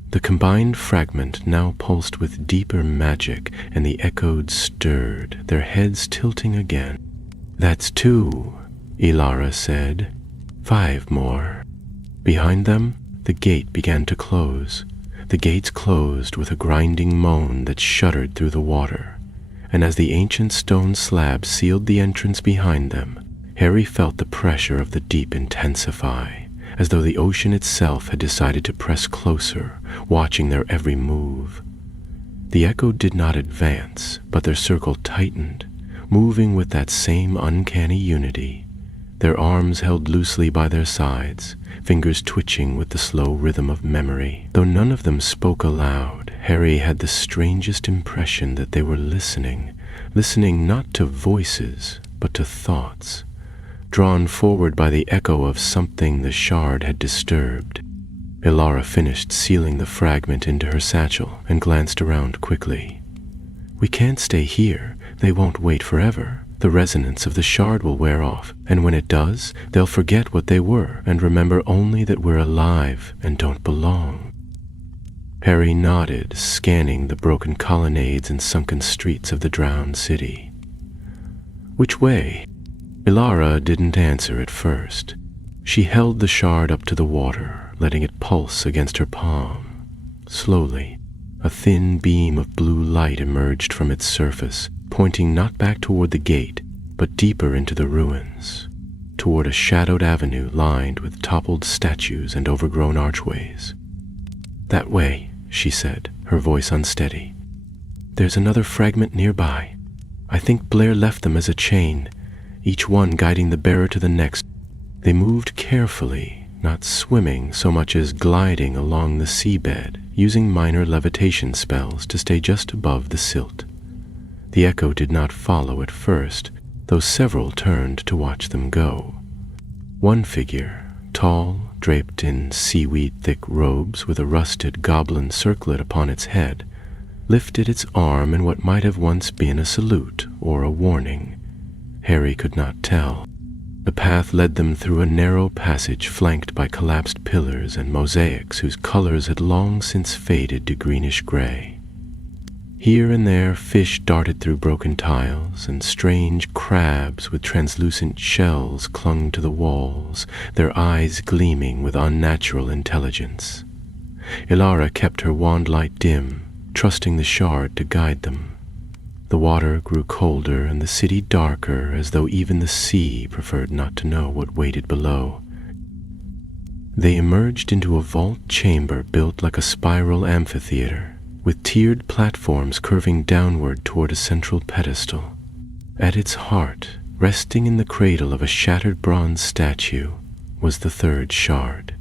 The combined fragment now pulsed with deeper magic, and the echoed stirred, their heads tilting again. "That's 2, Ilara said. 5 more." Behind them, the gate began to close. The gates closed with a grinding moan that shuddered through the water, and as the ancient stone slab sealed the entrance behind them, Harry felt the pressure of the deep intensify, as though the ocean itself had decided to press closer, watching their every move. The echo did not advance, but their circle tightened, moving with that same uncanny unity, their arms held loosely by their sides, fingers twitching with the slow rhythm of memory. Though none of them spoke aloud, Harry had the strangest impression that they were listening not to voices, but to thoughts, drawn forward by the echo of something the shard had disturbed. Ilara finished sealing the fragment into her satchel and glanced around quickly. "We can't stay here. They won't wait forever. The resonance of the shard will wear off, and when it does, they'll forget what they were and remember only that we're alive and don't belong." Harry nodded, scanning the broken colonnades and sunken streets of the drowned city. "Which way?" Ilara didn't answer at first. She held the shard up to the water, letting it pulse against her palm. Slowly, a thin beam of blue light emerged from its surface, pointing not back toward the gate, but deeper into the ruins, toward a shadowed avenue lined with toppled statues and overgrown archways. "That way," she said, her voice unsteady. "There's another fragment nearby. I think Blair left them as a chain, each one guiding the bearer to the next." They moved carefully, not swimming so much as gliding along the seabed, using minor levitation spells to stay just above the silt. The echo did not follow at first, though several turned to watch them go. One figure, tall, draped in seaweed-thick robes with a rusted goblin circlet upon its head, lifted its arm in what might have once been a salute or a warning. Harry could not tell. The path led them through a narrow passage flanked by collapsed pillars and mosaics whose colors had long since faded to greenish gray. Here and there fish darted through broken tiles, and strange crabs with translucent shells clung to the walls, their eyes gleaming with unnatural intelligence. Ilara kept her wand light dim, trusting the shard to guide them. The water grew colder and the city darker, as though even the sea preferred not to know what waited below. They emerged into a vault chamber built like a spiral amphitheater, with tiered platforms curving downward toward a central pedestal. At its heart, resting in the cradle of a shattered bronze statue, was the third shard.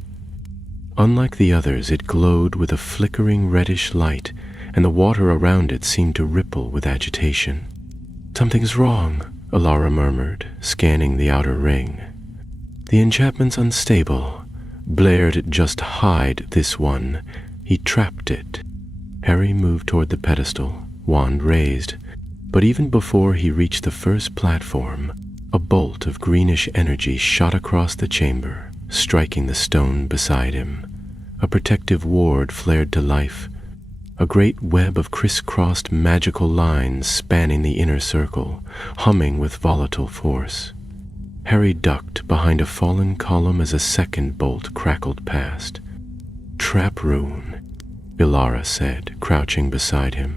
Unlike the others, it glowed with a flickering reddish light, and the water around it seemed to ripple with agitation. "Something's wrong," Ilara murmured, scanning the outer ring. "The enchantment's unstable. Blair'd just hide this one. He trapped it." Harry moved toward the pedestal, wand raised, but even before he reached the first platform, a bolt of greenish energy shot across the chamber, striking the stone beside him. A protective ward flared to life, a great web of crisscrossed magical lines spanning the inner circle, humming with volatile force. Harry ducked behind a fallen column as a second bolt crackled past. "Trap rune," Ilara said, crouching beside him.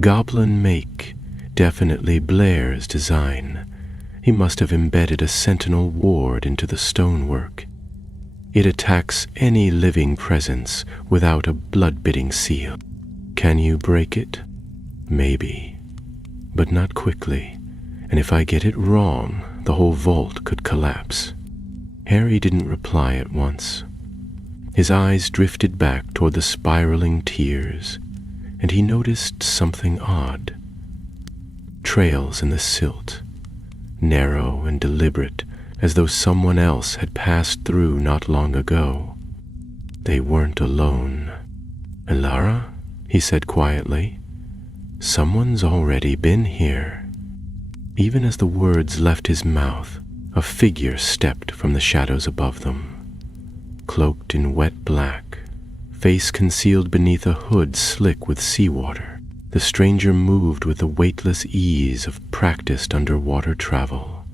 "Goblin make, definitely Blair's design. He must have embedded a sentinel ward into the stonework. It attacks any living presence without a blood-bidding seal. Can you break it? Maybe, but not quickly, and if I get it wrong, the whole vault could collapse." Harry didn't reply at once. His eyes drifted back toward the spiraling tiers, and he noticed something odd. Trails in the silt, narrow and deliberate, as though someone else had passed through not long ago. They weren't alone. "Ilara?" he said quietly. "Someone's already been here." Even as the words left his mouth, a figure stepped from the shadows above them. Cloaked in wet black, face concealed beneath a hood slick with seawater, the stranger moved with the weightless ease of practiced underwater travel.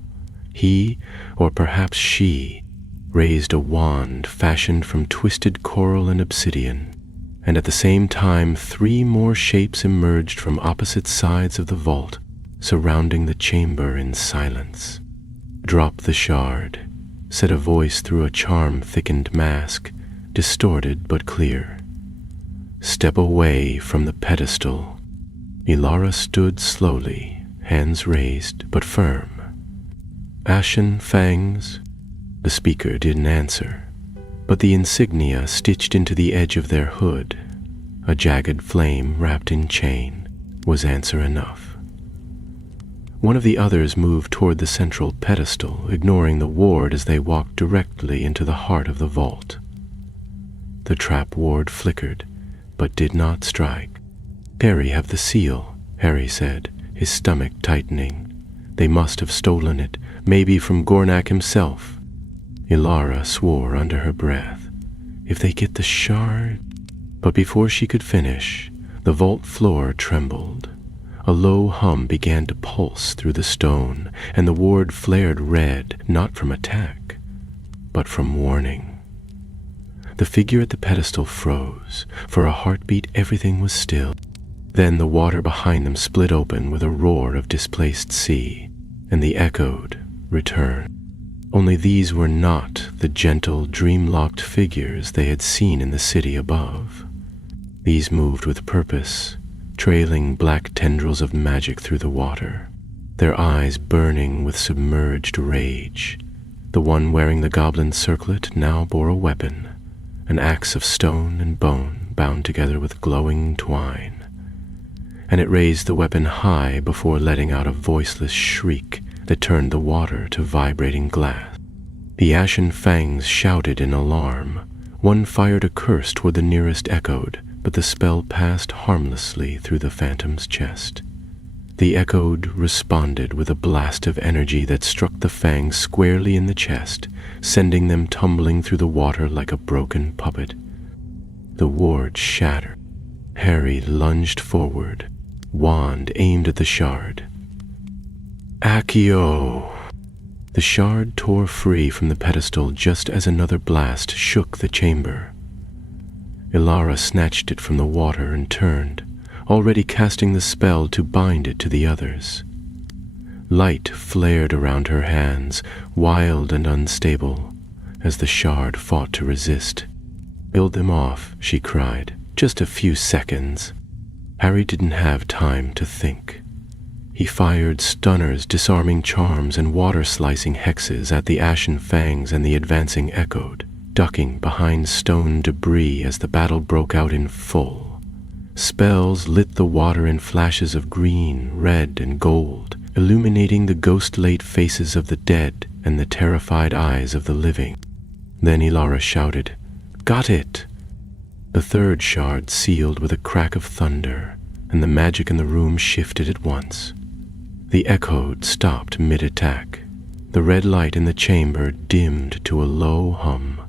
He, or perhaps she, raised a wand fashioned from twisted coral and obsidian, and at the same time 3 more shapes emerged from opposite sides of the vault, surrounding the chamber in silence. "Drop the shard," said a voice through a charm-thickened mask, distorted but clear. "Step away from the pedestal." Ilara stood slowly, hands raised but firm. "Ashen fangs?" The speaker didn't answer, but the insignia stitched into the edge of their hood, a jagged flame wrapped in chain, was answer enough. One of the others moved toward the central pedestal, ignoring the ward as they walked directly into the heart of the vault. The trap ward flickered, but did not strike. "Harry have the seal," Harry said, his stomach tightening. "They must have stolen it, maybe from Gornak himself." Ilara swore under her breath. "If they get the shard—" But before she could finish, the vault floor trembled. A low hum began to pulse through the stone, and the ward flared red, not from attack, but from warning. The figure at the pedestal froze. For a heartbeat, everything was still. Then the water behind them split open with a roar of displaced sea, and the echoed return. Only these were not the gentle, dream-locked figures they had seen in the city above. These moved with purpose, trailing black tendrils of magic through the water, their eyes burning with submerged rage. The one wearing the goblin circlet now bore a weapon, an axe of stone and bone bound together with glowing twine, and it raised the weapon high before letting out a voiceless shriek that turned the water to vibrating glass. The ashen fangs shouted in alarm. One fired a curse toward the nearest echoed, but the spell passed harmlessly through the phantom's chest. The echoed responded with a blast of energy that struck the fangs squarely in the chest, sending them tumbling through the water like a broken puppet. The ward shattered. Harry lunged forward, wand aimed at the shard. Accio! The shard tore free from the pedestal just as another blast shook the chamber. Ilara snatched it from the water and turned, already casting the spell to bind it to the others. Light flared around her hands, wild and unstable, as the shard fought to resist. "Build them off," she cried. "Just a few seconds." Harry didn't have time to think. He fired stunners, disarming charms, and water-slicing hexes at the ashen fangs and the advancing echoed, ducking behind stone debris as the battle broke out in full. Spells lit the water in flashes of green, red, and gold, illuminating the ghost-late faces of the dead and the terrified eyes of the living. Then Ilara shouted, "Got it!" The third shard sealed with a crack of thunder, and the magic in the room shifted at once. The echoed stopped mid-attack. The red light in the chamber dimmed to a low hum.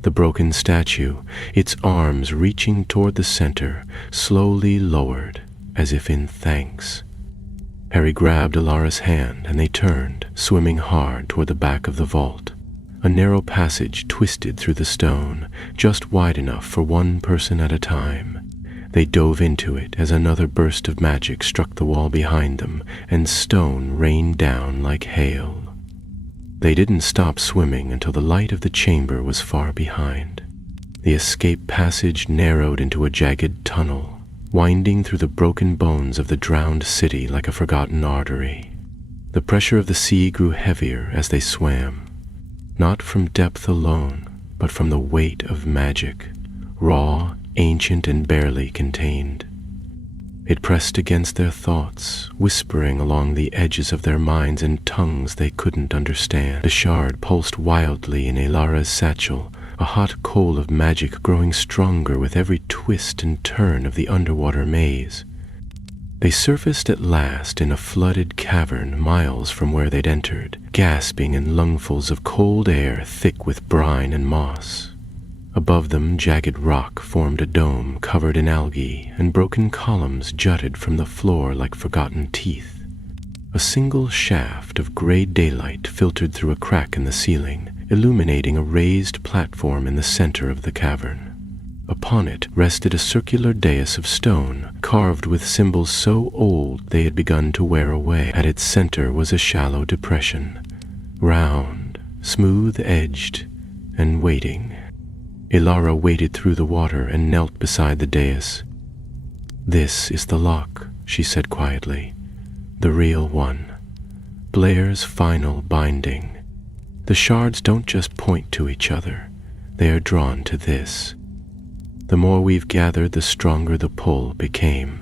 The broken statue, its arms reaching toward the center, slowly lowered, as if in thanks. Harry grabbed Ilara's hand, and they turned, swimming hard toward the back of the vault. A narrow passage twisted through the stone, just wide enough for one person at a time. They dove into it as another burst of magic struck the wall behind them, and stone rained down like hail. They didn't stop swimming until the light of the chamber was far behind. The escape passage narrowed into a jagged tunnel, winding through the broken bones of the drowned city like a forgotten artery. The pressure of the sea grew heavier as they swam, not from depth alone, but from the weight of magic, raw, ancient, and barely contained. It pressed against their thoughts, whispering along the edges of their minds in tongues they couldn't understand. The shard pulsed wildly in Ilara's satchel, a hot coal of magic growing stronger with every twist and turn of the underwater maze. They surfaced at last in a flooded cavern miles from where they'd entered, gasping in lungfuls of cold air thick with brine and moss. Above them, jagged rock formed a dome covered in algae, and broken columns jutted from the floor like forgotten teeth. A single shaft of gray daylight filtered through a crack in the ceiling, illuminating a raised platform in the center of the cavern. Upon it rested a circular dais of stone, carved with symbols so old they had begun to wear away. At its center was a shallow depression, round, smooth-edged, and waiting. Ilara waded through the water and knelt beside the dais. "This is the lock," she said quietly. "The real one. Blair's final binding. The shards don't just point to each other. They are drawn to this. The more we've gathered, the stronger the pull became."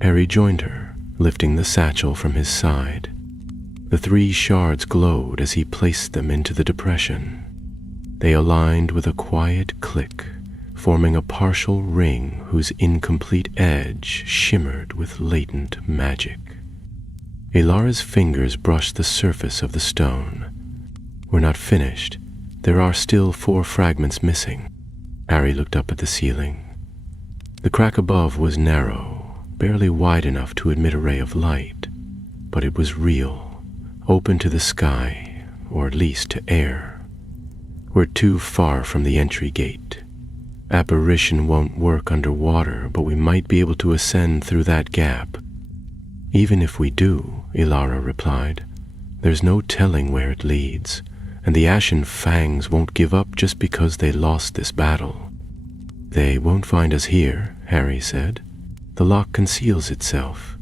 Harry joined her, lifting the satchel from his side. The 3 shards glowed as he placed them into the depression. They aligned with a quiet click, forming a partial ring whose incomplete edge shimmered with latent magic. Ilara's fingers brushed the surface of the stone. "We're not finished. There are still 4 fragments missing." Harry looked up at the ceiling. The crack above was narrow, barely wide enough to admit a ray of light, but it was real, open to the sky, or at least to air. "We're too far from the entry gate. Apparition won't work underwater, but we might be able to ascend through that gap." "Even if we do," Ilara replied, "there's no telling where it leads, and the Ashen Fangs won't give up just because they lost this battle." "They won't find us here," Harry said. "The lock conceals itself.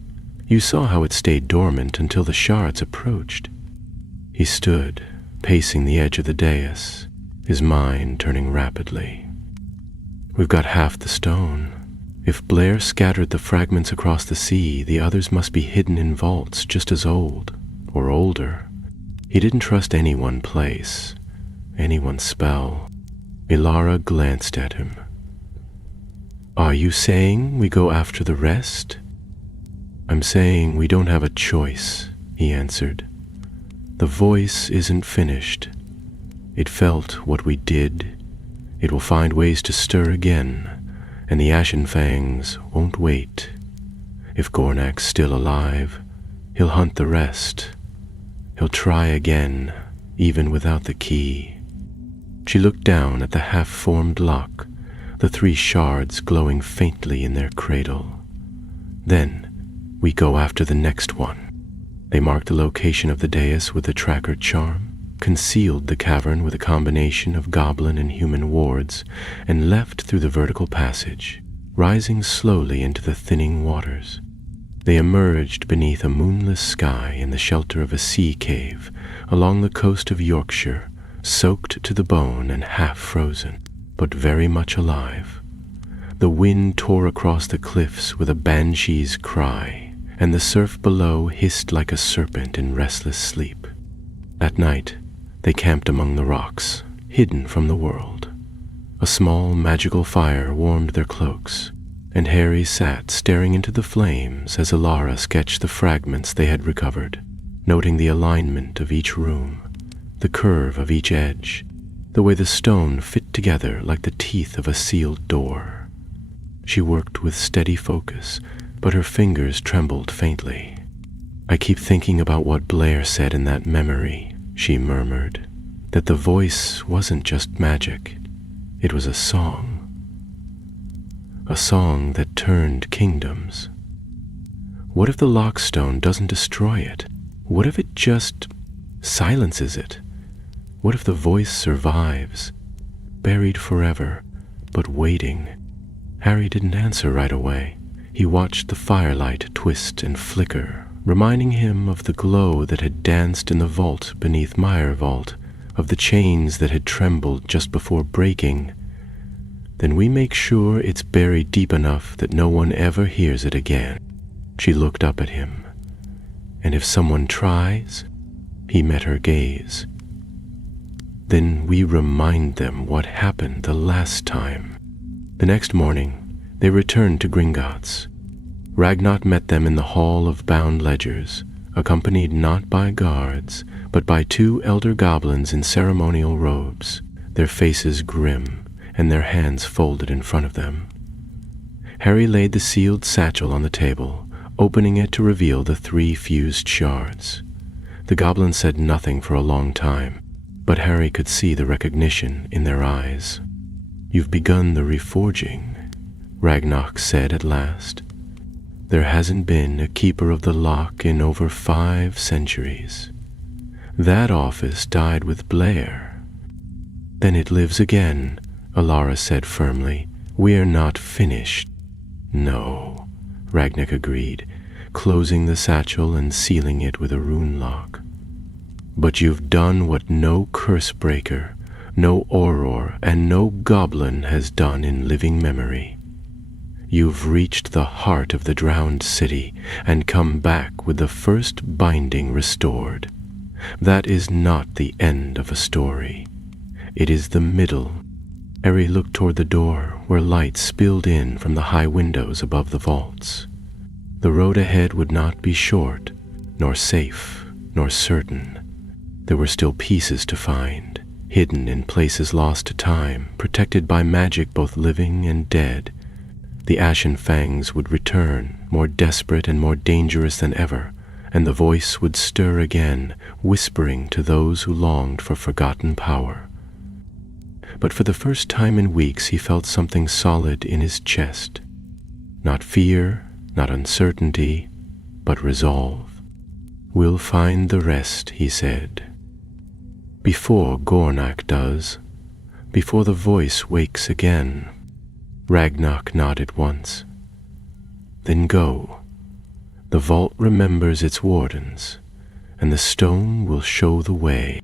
You saw how it stayed dormant until the shards approached." He stood, pacing the edge of the dais, his mind turning rapidly. "We've got half the stone. If Blair scattered the fragments across the sea, the others must be hidden in vaults just as old, or older. He didn't trust any one place, any one spell." Ilara glanced at him. "Are you saying we go after the rest?" "I'm saying we don't have a choice," he answered. "The voice isn't finished. It felt what we did. It will find ways to stir again, and the Ashen Fangs won't wait. If Gornak's still alive, he'll hunt the rest. He'll try again, even without the key." She looked down at the half-formed lock, the 3 shards glowing faintly in their cradle. "Then we go after the next one." They marked the location of the dais with the tracker charm, concealed the cavern with a combination of goblin and human wards, and left through the vertical passage, rising slowly into the thinning waters. They emerged beneath a moonless sky in the shelter of a sea cave along the coast of Yorkshire, soaked to the bone and half frozen, but very much alive. The wind tore across the cliffs with a banshee's cry, and the surf below hissed like a serpent in restless sleep. At night, they camped among the rocks, hidden from the world. A small magical fire warmed their cloaks, and Harry sat staring into the flames as Ilara sketched the fragments they had recovered, noting the alignment of each room, the curve of each edge, the way the stone fit together like the teeth of a sealed door. She worked with steady focus, but her fingers trembled faintly. "I keep thinking about what Blair said in that memory," she murmured, "that the voice wasn't just magic, it was a song. A song that turned kingdoms. What if the lockstone doesn't destroy it? What if it just silences it? What if the voice survives, buried forever, but waiting?" Harry didn't answer right away. He watched the firelight twist and flicker, reminding him of the glow that had danced in the vault beneath Meyer Vault, of the chains that had trembled just before breaking. "Then we make sure it's buried deep enough that no one ever hears it again." She looked up at him. "And if someone tries?" He met her gaze. "Then we remind them what happened the last time." The next morning, they returned to Gringotts. Ragnot met them in the Hall of Bound Ledgers, accompanied not by guards, but by 2 elder goblins in ceremonial robes, their faces grim and their hands folded in front of them. Harry laid the sealed satchel on the table, opening it to reveal the 3 fused shards. The goblin said nothing for a long time. But Harry could see the recognition in their eyes. "You've begun the reforging," Ragnock said at last. "There hasn't been a keeper of the lock in over 5 centuries. That office died with Blair." "Then it lives again," Alara said firmly. "We're not finished." "No," Ragnar agreed, closing the satchel and sealing it with a rune lock. "But you've done what no curse breaker, no Auror, and no Goblin has done in living memory. You've reached the heart of the drowned city and come back with the first binding restored. That is not the end of a story. It is the middle." Harry looked toward the door, where light spilled in from the high windows above the vaults. The road ahead would not be short, nor safe, nor certain. There were still pieces to find, hidden in places lost to time, protected by magic both living and dead. The Ashen Fangs would return, more desperate and more dangerous than ever, and the voice would stir again, whispering to those who longed for forgotten power. But for the first time in weeks he felt something solid in his chest. Not fear, not uncertainty, but resolve. "We'll find the rest," he said. "Before Gornak does, before the voice wakes again." Ragnock nodded once. "Then go. The vault remembers its wardens, and the stone will show the way."